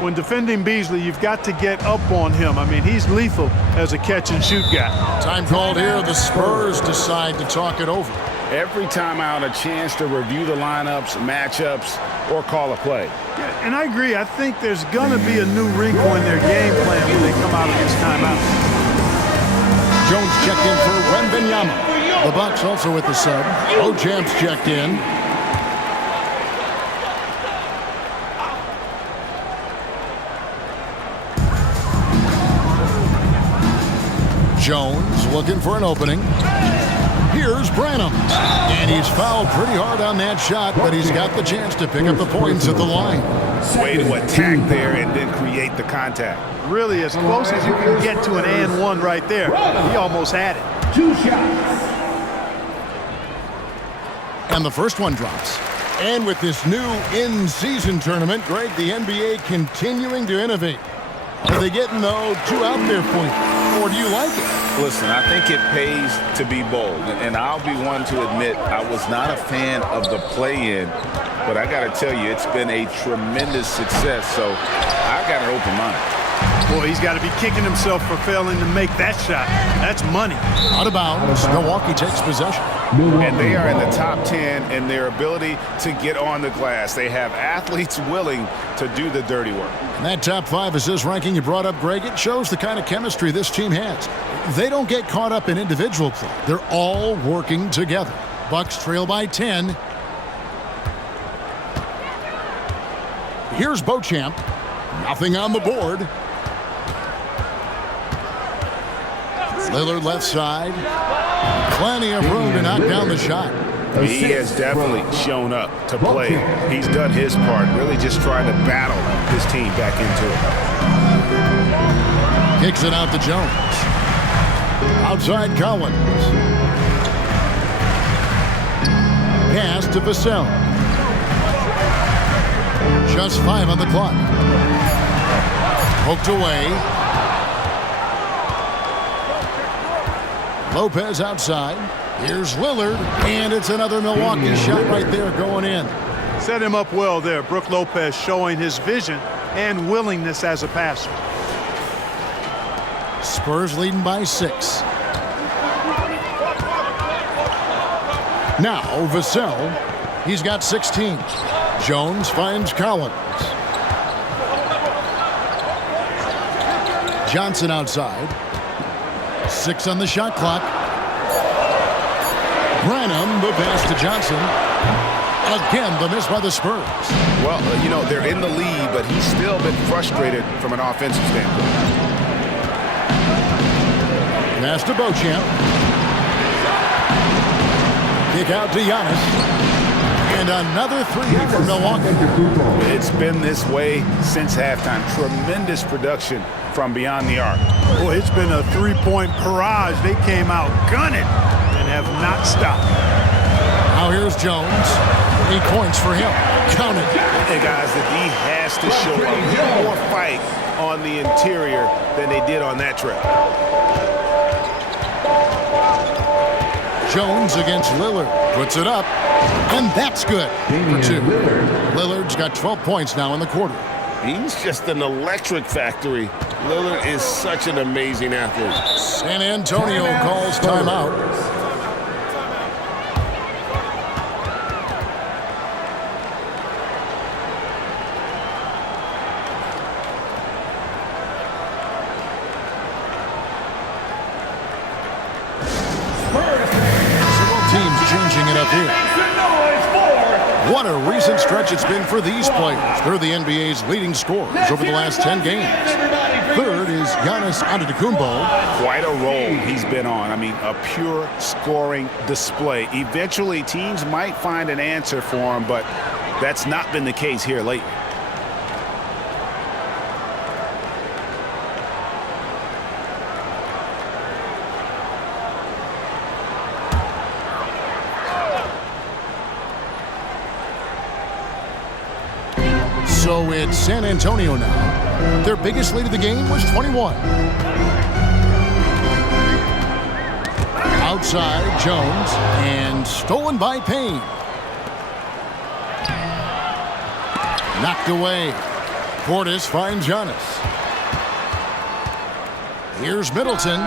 When defending Beasley, you've got to get up on him. I mean, he's lethal as a catch-and-shoot guy. Time called here. The Spurs decide to talk it over. Every time out, a chance to review the lineups, matchups, or call a play. Yeah, and I agree. I think there's going to be a new wrinkle in their game plan when they come out of this timeout. Jones checked in for Wembanyama. The Bucks also with the sub. Ochamp's checked in. Jones looking for an opening. Here's Branham. And he's fouled pretty hard on that shot, but he's got the chance to pick up the points at the line. Way to attack there and then create the contact. Really, as close as you can get to an and one right there. He almost had it. 2 shots. And the first one drops. And with this new in-season tournament, Greg, the NBA continuing to innovate. Are they getting, though, 2 out there for you? Or do you like it? Listen, I think it pays to be bold. And I'll be one to admit I was not a fan of the play-in. But I got to tell you, it's been a tremendous success. So I got an open mind. Boy, he's got to be kicking himself for failing to make that shot. That's money. Out of bounds. Milwaukee takes possession. And they are in the top 10 in their ability to get on the glass. They have athletes willing to do the dirty work. And that top 5 assist ranking you brought up, Greg, it shows the kind of chemistry this team has. They don't get caught up in individual play. They're all working together. Bucks trail by 10. Here's Beauchamp. Nothing on the board. Lillard left side. Plenty of room to knock down the shot. He has definitely shown up to play. He's done his part, really just trying to battle his team back into it. Kicks it out to Jones. Outside Collins. Pass to Vassell. Just 5 on the clock. Poked away. Lopez outside. Here's Lillard, and it's another Milwaukee shot right there going in. Set him up well there. Brook Lopez showing his vision and willingness as a passer. Spurs leading by 6. Now Vassell, he's got 16. Jones finds Collins. Johnson outside. 6 on the shot clock. Branham, the pass to Johnson. Again, the miss by the Spurs. Well, you know, they're in the lead, but he's still been frustrated from an offensive standpoint. Pass to Beauchamp. Kick out to Giannis. And another three for Milwaukee. It's been this way since halftime. Tremendous production from beyond the arc. Boy, it's been a three-point barrage. They came out gunning and have not stopped. Now here's Jones. 8 points for him. Count it. Hey, guys, the D has to show a little more fight on the interior than they did on that trip. Jones against Lillard. Puts it up. And that's good for 2. Lillard's got 12 points now in the quarter. He's just an electric factory. Lillard is such an amazing athlete. San Antonio calls timeout. Several teams changing it up here. What a recent stretch it's been for these players. They're the NBA's leading scorers over the last 10 games. Third is Giannis Antetokounmpo. Quite a role he's been on. I mean, a pure scoring display. Eventually, teams might find an answer for him, but that's not been the case here lately. So it's San Antonio now. Their biggest lead of the game was 21. Outside, Jones, and stolen by Payne. Knocked away. Portis finds Giannis. Here's Middleton,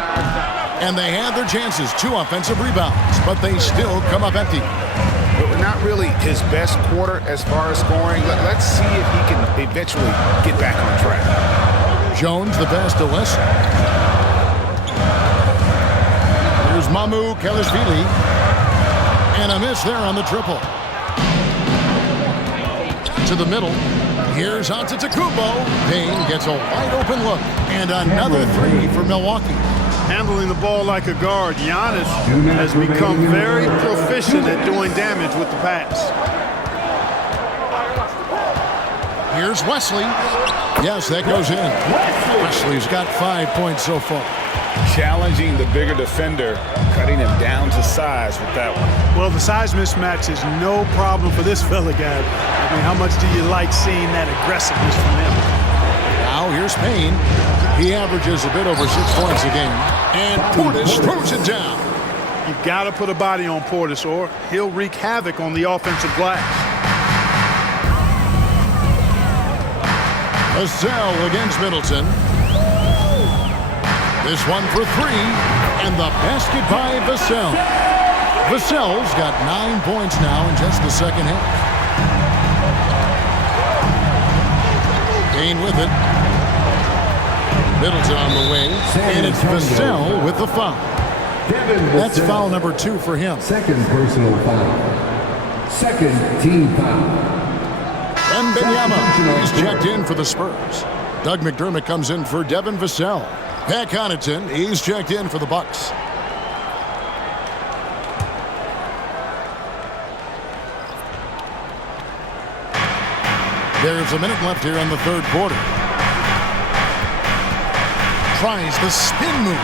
and they had their chances. 2 offensive rebounds, but they still come up empty. Not really his best quarter as far as scoring. Let's see if he can eventually get back on track. Jones the pass to Wesley. Here's Mamu Kelishvili. And a miss there on the triple. To the middle. Here's Antetokounmpo. Payne gets a wide open look. And another 3 for Milwaukee. Handling the ball like a guard, Giannis has become very proficient at doing damage with the pass. Here's Wesley. Yes, that goes in. Wesley's got 5 points so far. Challenging the bigger defender, cutting him down to size with that one. Well, the size mismatch is no problem for this fella guy. I mean, how much do you like seeing that aggressiveness from him? Now here's Payne. He averages a bit over 6 points a game. And Portis throws it down. You've got to put a body on Portis or he'll wreak havoc on the offensive glass. Vassell against Middleton. This one for 3. And the basket by Vassell. Vassell's got 9 points now in just the second half. Payne with it. Middleton on the wing, and it's Vassell with the foul. That's foul number 2 for him. Second personal foul. Second team foul. And Benyama is checked in for the Spurs. Doug McDermott comes in for Devin Vassell. Pat Connaughton, he's checked in for the Bucks. There's a minute left here in the third quarter. Tries the spin move.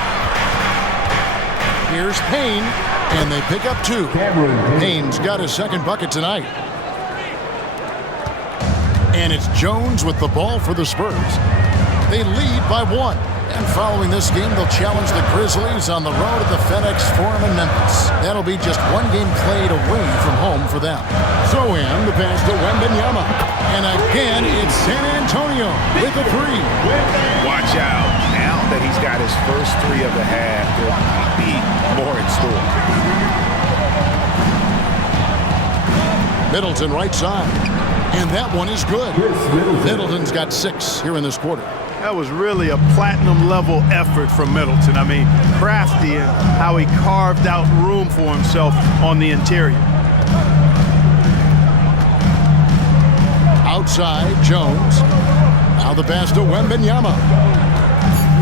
Here's Payne, and they pick up 2. Payne's got his second bucket tonight. And it's Jones with the ball for the Spurs. They lead by 1. And following this game, they'll challenge the Grizzlies on the road at the FedEx Forum in Memphis. That'll be just 1 game played away from home for them. So in the pass to Wembanyama. And again, it's San Antonio with a 3. Watch out. Now that he's got his first 3 of the half, there might be more in store. Middleton right side. And that one is good. Middleton's got 6 here in this quarter. That was really a platinum-level effort from Middleton. I mean, crafty in how he carved out room for himself on the interior. Outside, Jones. Now the pass to Wembanyama.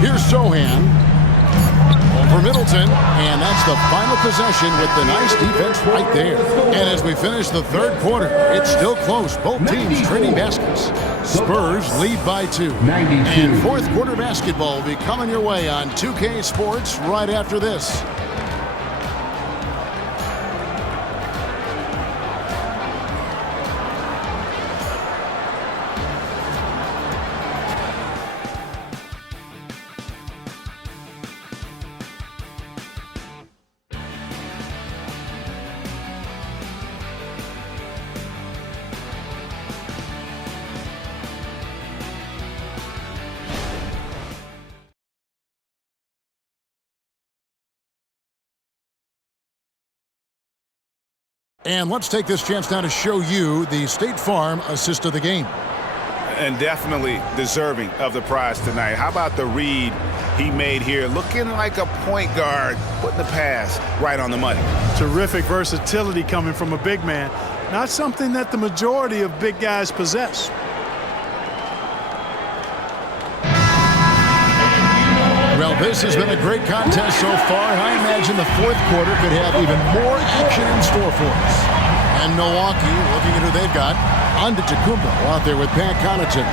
Here's Sohan. For Middleton, and that's the final possession with the nice defense right there. And as we finish the third quarter, it's still close. Both teams trading baskets. Spurs lead by 2. 92. And fourth quarter basketball will be coming your way on 2K Sports right after this. And let's take this chance now to show you the State Farm assist of the game. And definitely deserving of the prize tonight. How about the read he made here? Looking like a point guard, putting the pass right on the money. Terrific versatility coming from a big man. Not something that the majority of big guys possess. Well, this has been a great contest so far, and I imagine the fourth quarter could have even more action in store for us. And Milwaukee, looking at who they've got, Antetokounmpo out there with Pat Connaughton.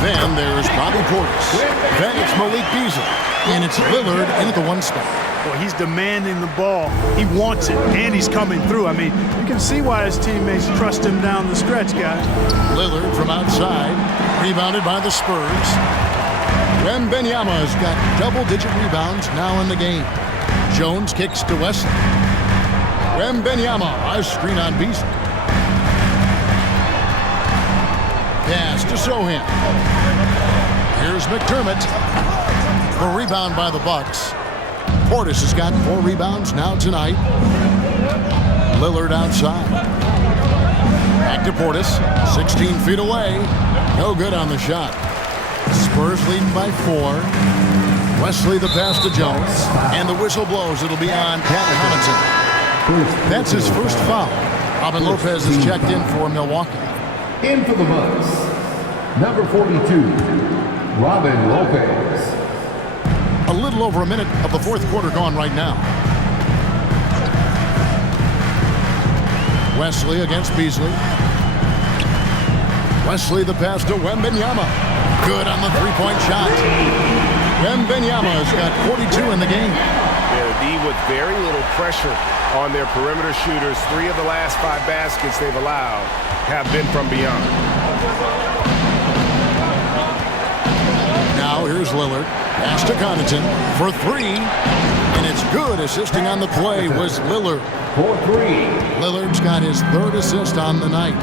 Then there's Bobby Portis. Then it's Malik Beasley. And it's Lillard in at the 1 spot. Well, he's demanding the ball. He wants it, and he's coming through. I mean, you can see why his teammates trust him down the stretch, guys. Lillard from outside, rebounded by the Spurs. Wembanyama's got double-digit rebounds now in the game. Jones kicks to Wesley. Wembanyama, a screen on Beasley. Pass to Sohan. Here's McDermott. A rebound by the Bucks. Portis has got 4 rebounds now tonight. Lillard outside. Back to Portis, 16 feet away. No good on the shot. Spurs leading by 4. Wesley the pass to Jones. And the whistle blows. It'll be on Pat Connaughton. That's his first foul. Robin Lopez is checked in for Milwaukee. In for the Bucks, number 42, Robin Lopez. A little over a minute of the fourth quarter gone right now. Wesley against Beasley. Wesley the pass to Wembanyama. Good on the three-point shot. Wembanyama's got 42 in the game. Yeah, the D with very little pressure on their perimeter shooters. 3 of the last 5 baskets they've allowed have been from beyond. Now here's Lillard. Pass to Connaughton for 3. And it's good. Assisting on the play was Lillard. For 3. Lillard's got his 3rd assist on the night.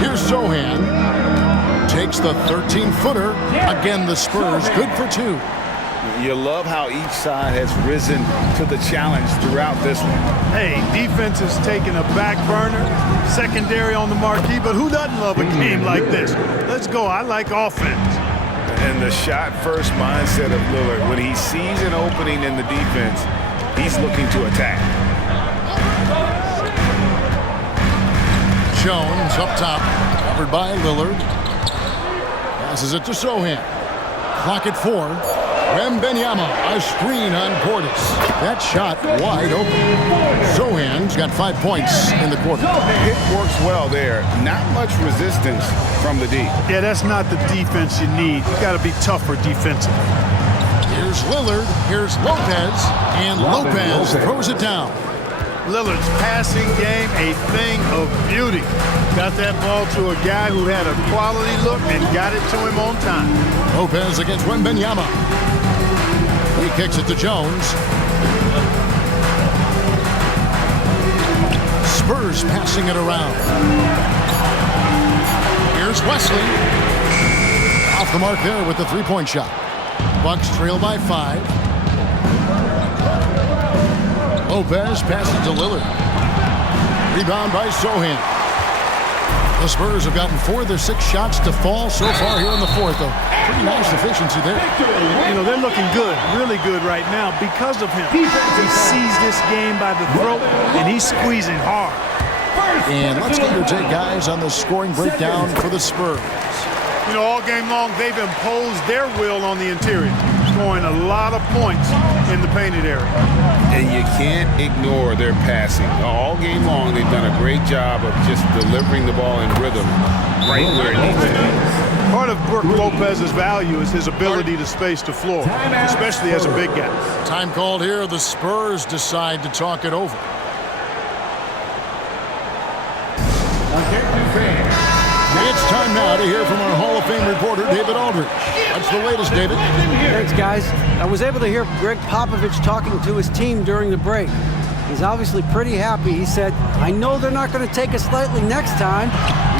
Here's Sohan. Takes the 13-footer. Again, the Spurs good for 2. You love how each side has risen to the challenge throughout this one. Hey, defense is taking a back burner, secondary on the marquee, but who doesn't love a game like this? Let's go. I like offense. And the shot-first mindset of Lillard, when he sees an opening in the defense, he's looking to attack. Jones up top, covered by Lillard. Passes it to Sohan. Clock at 4. Wembanyama, a screen on Portis. That shot wide open. Sohan's got 5 points in the quarter. It works well there. Not much resistance from the D. Yeah, that's not the defense you need. You got to be tougher defensively. Here's Lillard. Here's Lopez. And Lopez throws it down. Lillard's passing game, a thing of beauty. Got that ball to a guy who had a quality look and got it to him on time. Lopez against Wembanyama. He kicks it to Jones. Spurs passing it around. Here's Wesley. Off the mark there with the three-point shot. Bucks trail by 5. Lopez passes to Lillard. Rebound by Sohan. The Spurs have gotten 4 of their 6 shots to fall so far here in the fourth. A pretty nice efficiency there. You know, they're looking good, really good right now because of him. He sees this game by the throat, and he's squeezing hard. And let's get your take, guys, on the scoring breakdown for the Spurs. You know, all game long, they've imposed their will on the interior, scoring a lot of points in the painted area. And you can't ignore their passing. All game long, they've done a great job of just delivering the ball in rhythm right where it needs to be. Part of Brook Lopez's value is his ability to space the floor, especially as a big guy. Time called here. The Spurs decide to talk it over. It's time now to hear from our Hall of Fame reporter, David Aldridge. What's the latest, David? Thanks, guys. I was able to hear Greg Popovich talking to his team during the break. He's obviously pretty happy. He said, I know they're not going to take us lightly next time.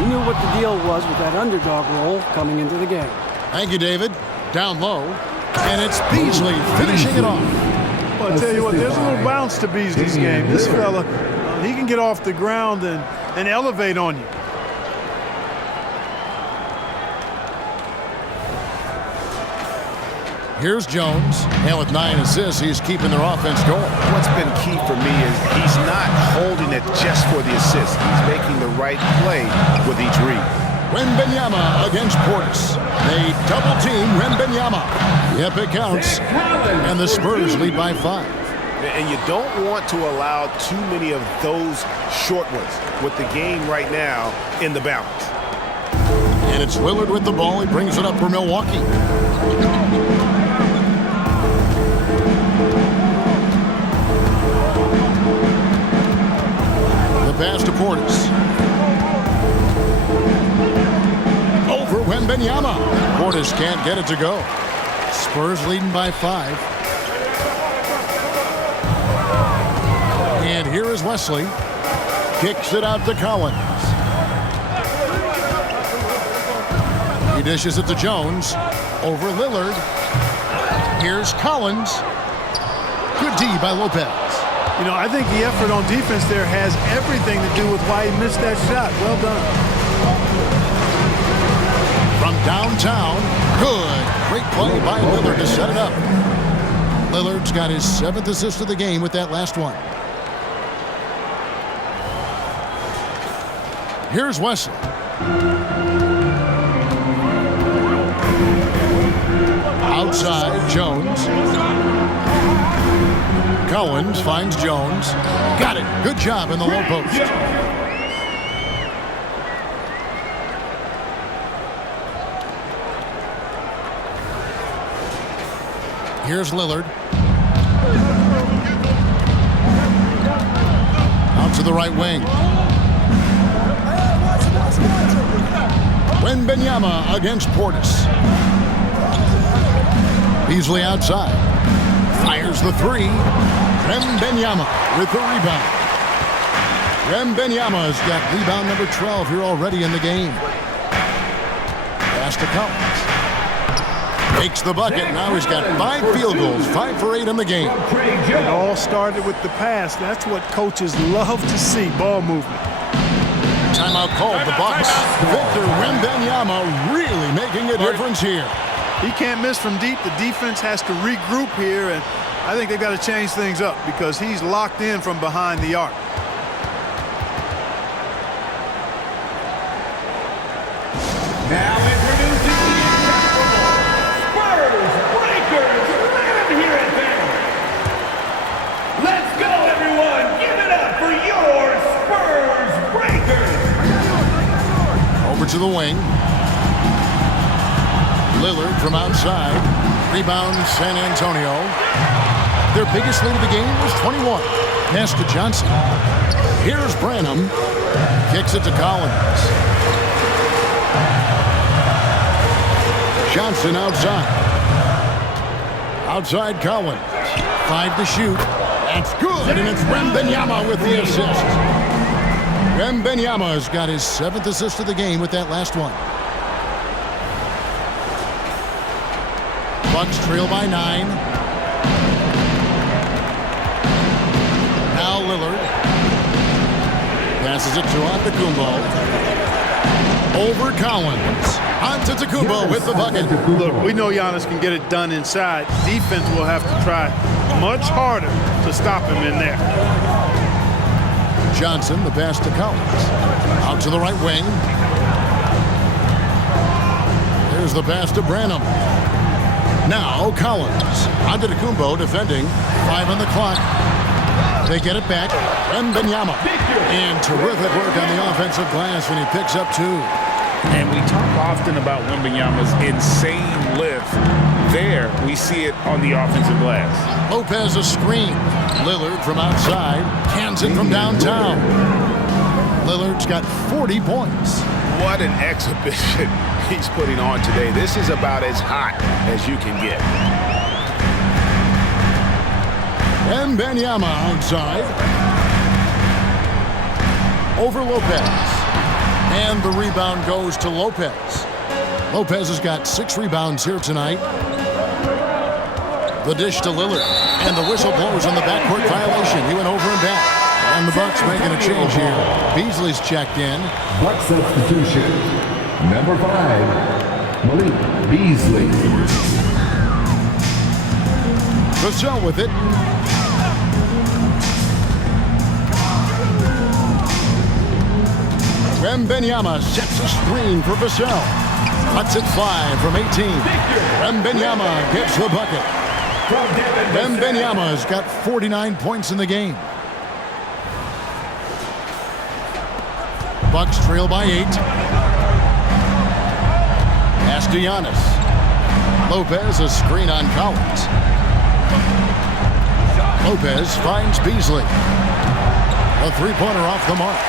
He knew what the deal was with that underdog role coming into the game. Thank you, David. Down low. And it's Beasley finishing it off. Well, I tell you what, there's a little bounce to Beasley's game. This fella, he can get off the ground and elevate on you. Here's Jones, and with 9 assists, he's keeping their offense going. What's been key for me is he's not holding it just for the assist. He's making the right play with each read. Wembanyama against Portis. They double-team Wembanyama. Yep, it counts. And the Spurs lead by 5. And you don't want to allow too many of those short ones with the game right now in the balance. And it's Lillard with the ball. He brings it up for Milwaukee. The pass to Portis. Over Wembanyama. Portis can't get it to go. Spurs leading by 5. And here is Wesley. Kicks it out to Collins. He dishes it to Jones. Over Lillard. Here's Collins. Good D by Lopez. You know, I think the effort on defense there has everything to do with why he missed that shot. Well done. From downtown, good. Great play by Lillard to set it up. Lillard's got his 7th assist of the game with that last one. Here's Wesley. Outside, Jones. Collins finds Jones. Got it. Good job in the low post. Here's Lillard. Out to the right wing. Wembanyama against Portis. Beasley outside. Fires the 3. Wembanyama with the rebound. Wembanyama's got rebound number 12 here already in the game. Pass to Collins. Makes the bucket. Now he's got 5 field goals, 5 for 8 in the game. It all started with the pass. That's what coaches love to see, ball movement. Timeout called. The Bucks. Victor Wembanyama really making a difference here. He can't miss from deep. The defense has to regroup here, and I think they've got to change things up because he's locked in from behind the arc. Now introducing the Spurs Breakers live here at Bank. Let's go, everyone. Give it up for your Spurs Breakers. Over to the wing. Lillard from outside. Rebound San Antonio. Their biggest lead of the game was 21. Pass to Johnson. Here's Branham. Kicks it to Collins. Johnson outside. Outside Collins. 5 to shoot. That's good, and it's Wembanyama with the assist. Wembanyama has got his 7th assist of the game with that last one. Bucks trail by 9. Now Lillard passes it to Antetokounmpo. Over Collins. Antetokounmpo with the bucket. Look, we know Giannis can get it done inside. Defense will have to try much harder to stop him in there. Johnson, the pass to Collins. Out to the right wing. There's the pass to Branham. Now Collins. Antetokounmpo defending. 5 on the clock. They get it back. Wembanyama. And terrific work on the offensive glass when he picks up 2. And we talk often about Wembanyama's insane lift. There, we see it on the offensive glass. Lopez a screen. Lillard from outside. Cans it from downtown. Lillard's got 40 points. What an exhibition he's putting on today. This is about as hot as you can get. Wembanyama outside. Over Lopez. And the rebound goes to Lopez. Lopez has got 6 rebounds here tonight. The dish to Lillard. And the whistle blows on the backcourt violation. He went over and back. And the Bucks making a change here. Beasley's checked in. Bucks substitution. Number 5, Malik Beasley. Vassell with it. Wembanyama sets a screen for Vassell. Lets it fly from 18. Wembanyama gets the bucket. Wembanyama has got 49 points in the game. Bucks trail by 8. Pass to Giannis. Lopez a screen on Collins. Lopez finds Beasley. A 3-pointer off the mark.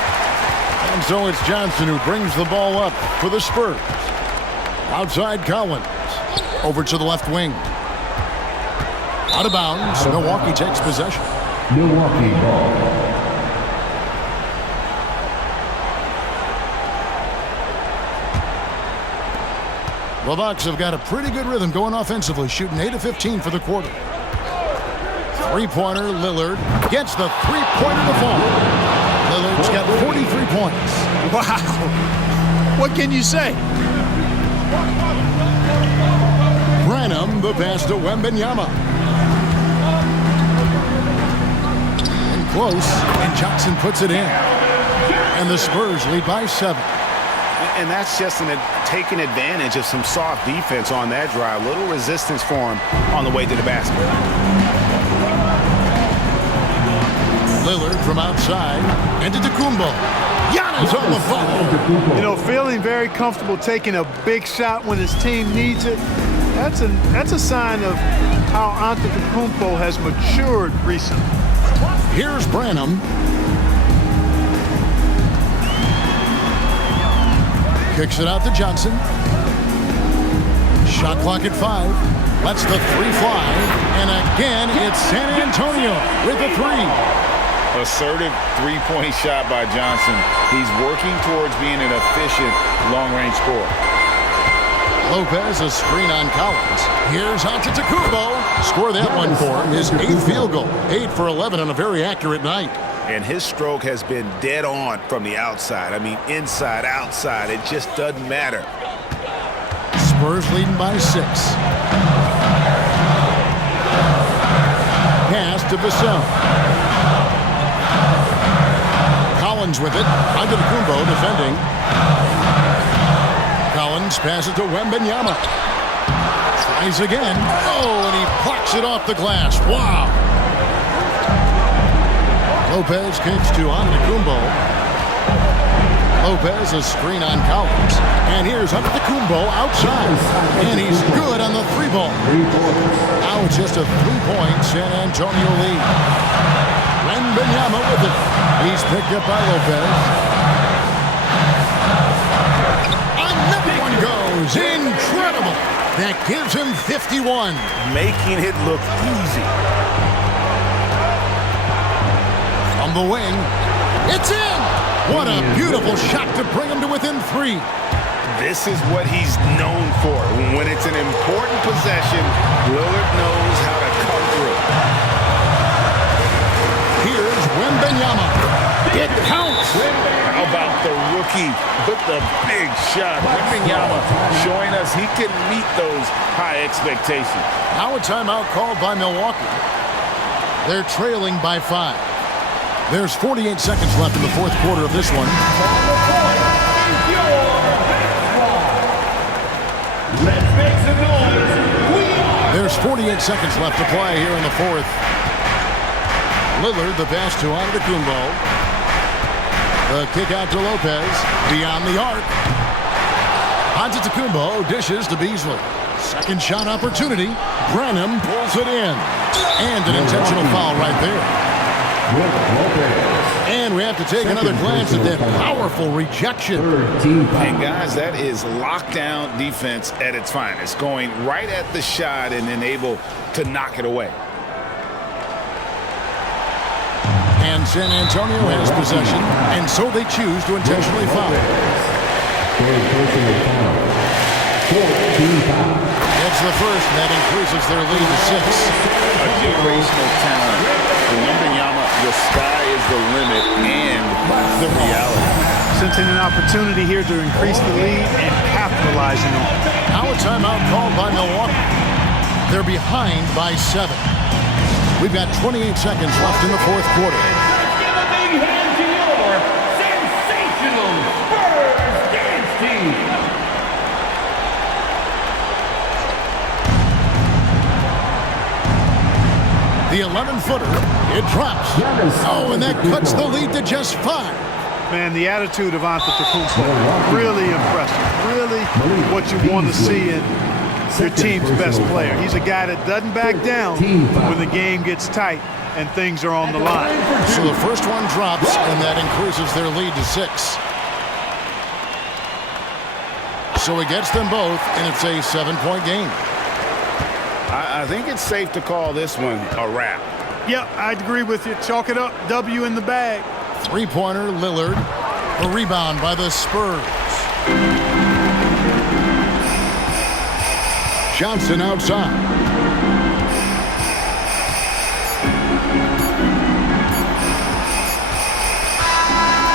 And so it's Johnson who brings the ball up for the Spurs. Outside Collins. Over to the left wing. Out of bounds. Milwaukee takes possession. Milwaukee ball. The Bucks have got a pretty good rhythm going offensively, shooting 8 of 15 for the quarter. 3-pointer, Lillard gets the 3-pointer to fall. Lillard's got 43 points. Wow. What can you say? Branham, the pass to Wembanyama. And close, and Johnson puts it in. And the Spurs lead by 7. And that's just taking advantage of some soft defense on that drive. Little resistance for him on the way to the basket. Lillard from outside. Antetokounmpo. Giannis on the foul. You know, feeling very comfortable taking a big shot when his team needs it. That's a sign of how Antetokounmpo has matured recently. Here's Branham. Kicks it out to Johnson. Shot clock at 5. Lets the 3 fly. And again, it's San Antonio with a 3. Assertive 3-point shot by Johnson. He's working towards being an efficient long-range scorer. Lopez a screen on Collins. Here's Antetokounmpo. Score that one for him. His 8th field goal. 8 for 11 on a very accurate night. And his stroke has been dead on from the outside. I mean, inside, outside, it just doesn't matter. Spurs leading by 6. Pass to Vassell. Collins with it. Antetokounmpo defending. Collins passes to Wembanyama. Tries again. Oh, and he plucks it off the glass. Wow. Lopez kicks to Antetokounmpo. Lopez a screen on Collins. And here's Antetokounmpo outside. And he's good on the 3-ball. Now it's just a 3-point San Antonio lead. Wembanyama with it. He's picked up by Lopez. Another one goes. Incredible. That gives him 51. Making it look easy. From the wing, it's in! What a beautiful shot to bring him to within 3. This is what he's known for. When it's an important possession, Lillard knows how to come through. Here's Wembanyama. It counts! How about the rookie with the big shot? Wembanyama showing us he can meet those high expectations. Now a timeout called by Milwaukee. They're trailing by 5. There's 48 seconds left in the fourth quarter of this one. Let's make some noise. There's 48 seconds left to play here in the fourth. Lillard, the pass to Antetokounmpo. The kick out to Lopez. Beyond the arc. Antetokounmpo dishes to Beasley. Second shot opportunity. Branham pulls it in. And an intentional foul right there. And we have to take another glance at that powerful rejection. And guys, that is lockdown defense at its finest. Going right at the shot and then able to knock it away. And San Antonio has possession, and so they choose to intentionally foul. That's the first, and that increases their lead to 6. A generational talent. For Wembanyama, the sky is the limit and the reality. Sensing an opportunity here to increase the lead and capitalizing on it. Now a timeout called by Milwaukee. They're behind by 7. We've got 28 seconds left in the fourth quarter. Let's give a big hand to your sensational Spurs dance team. The 11-footer, it drops. Oh, and that cuts the lead to just 5. Man, the attitude of Antetokounmpo, really impressive. Really what you want to see in your team's best player. He's a guy that doesn't back down when the game gets tight and things are on the line. So the first one drops, and that increases their lead to 6. So he gets them both, and it's a 7-point game. I think it's safe to call this one a wrap. Yep, I'd agree with you. Chalk it up. W in the bag. Three-pointer, Lillard. A rebound by the Spurs. Johnson outside.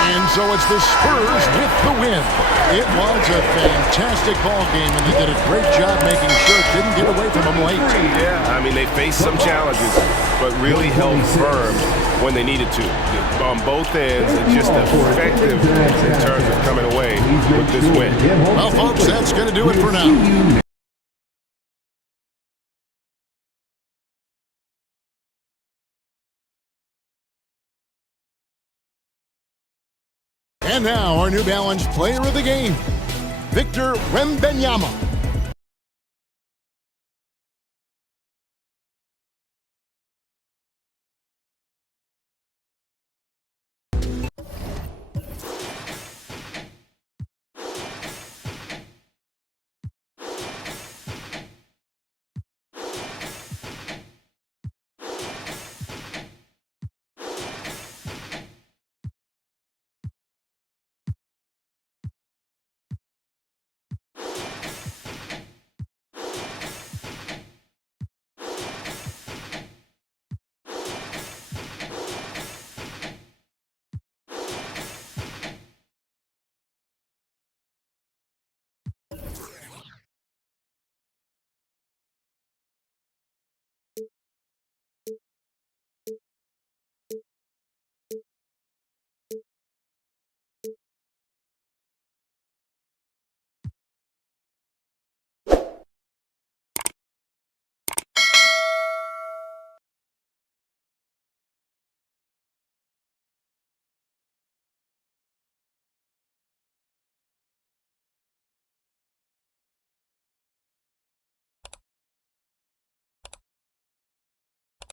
And so it's the Spurs with the win. It was a fantastic ball game, and they did a great job making sure it didn't get away from them late. Yeah, I mean, they faced some challenges, but really held firm when they needed to. On both ends, and just effective in terms of coming away with this win. Well, folks, that's going to do it for now. And now, our New Balance player of the game, Victor Wembanyama.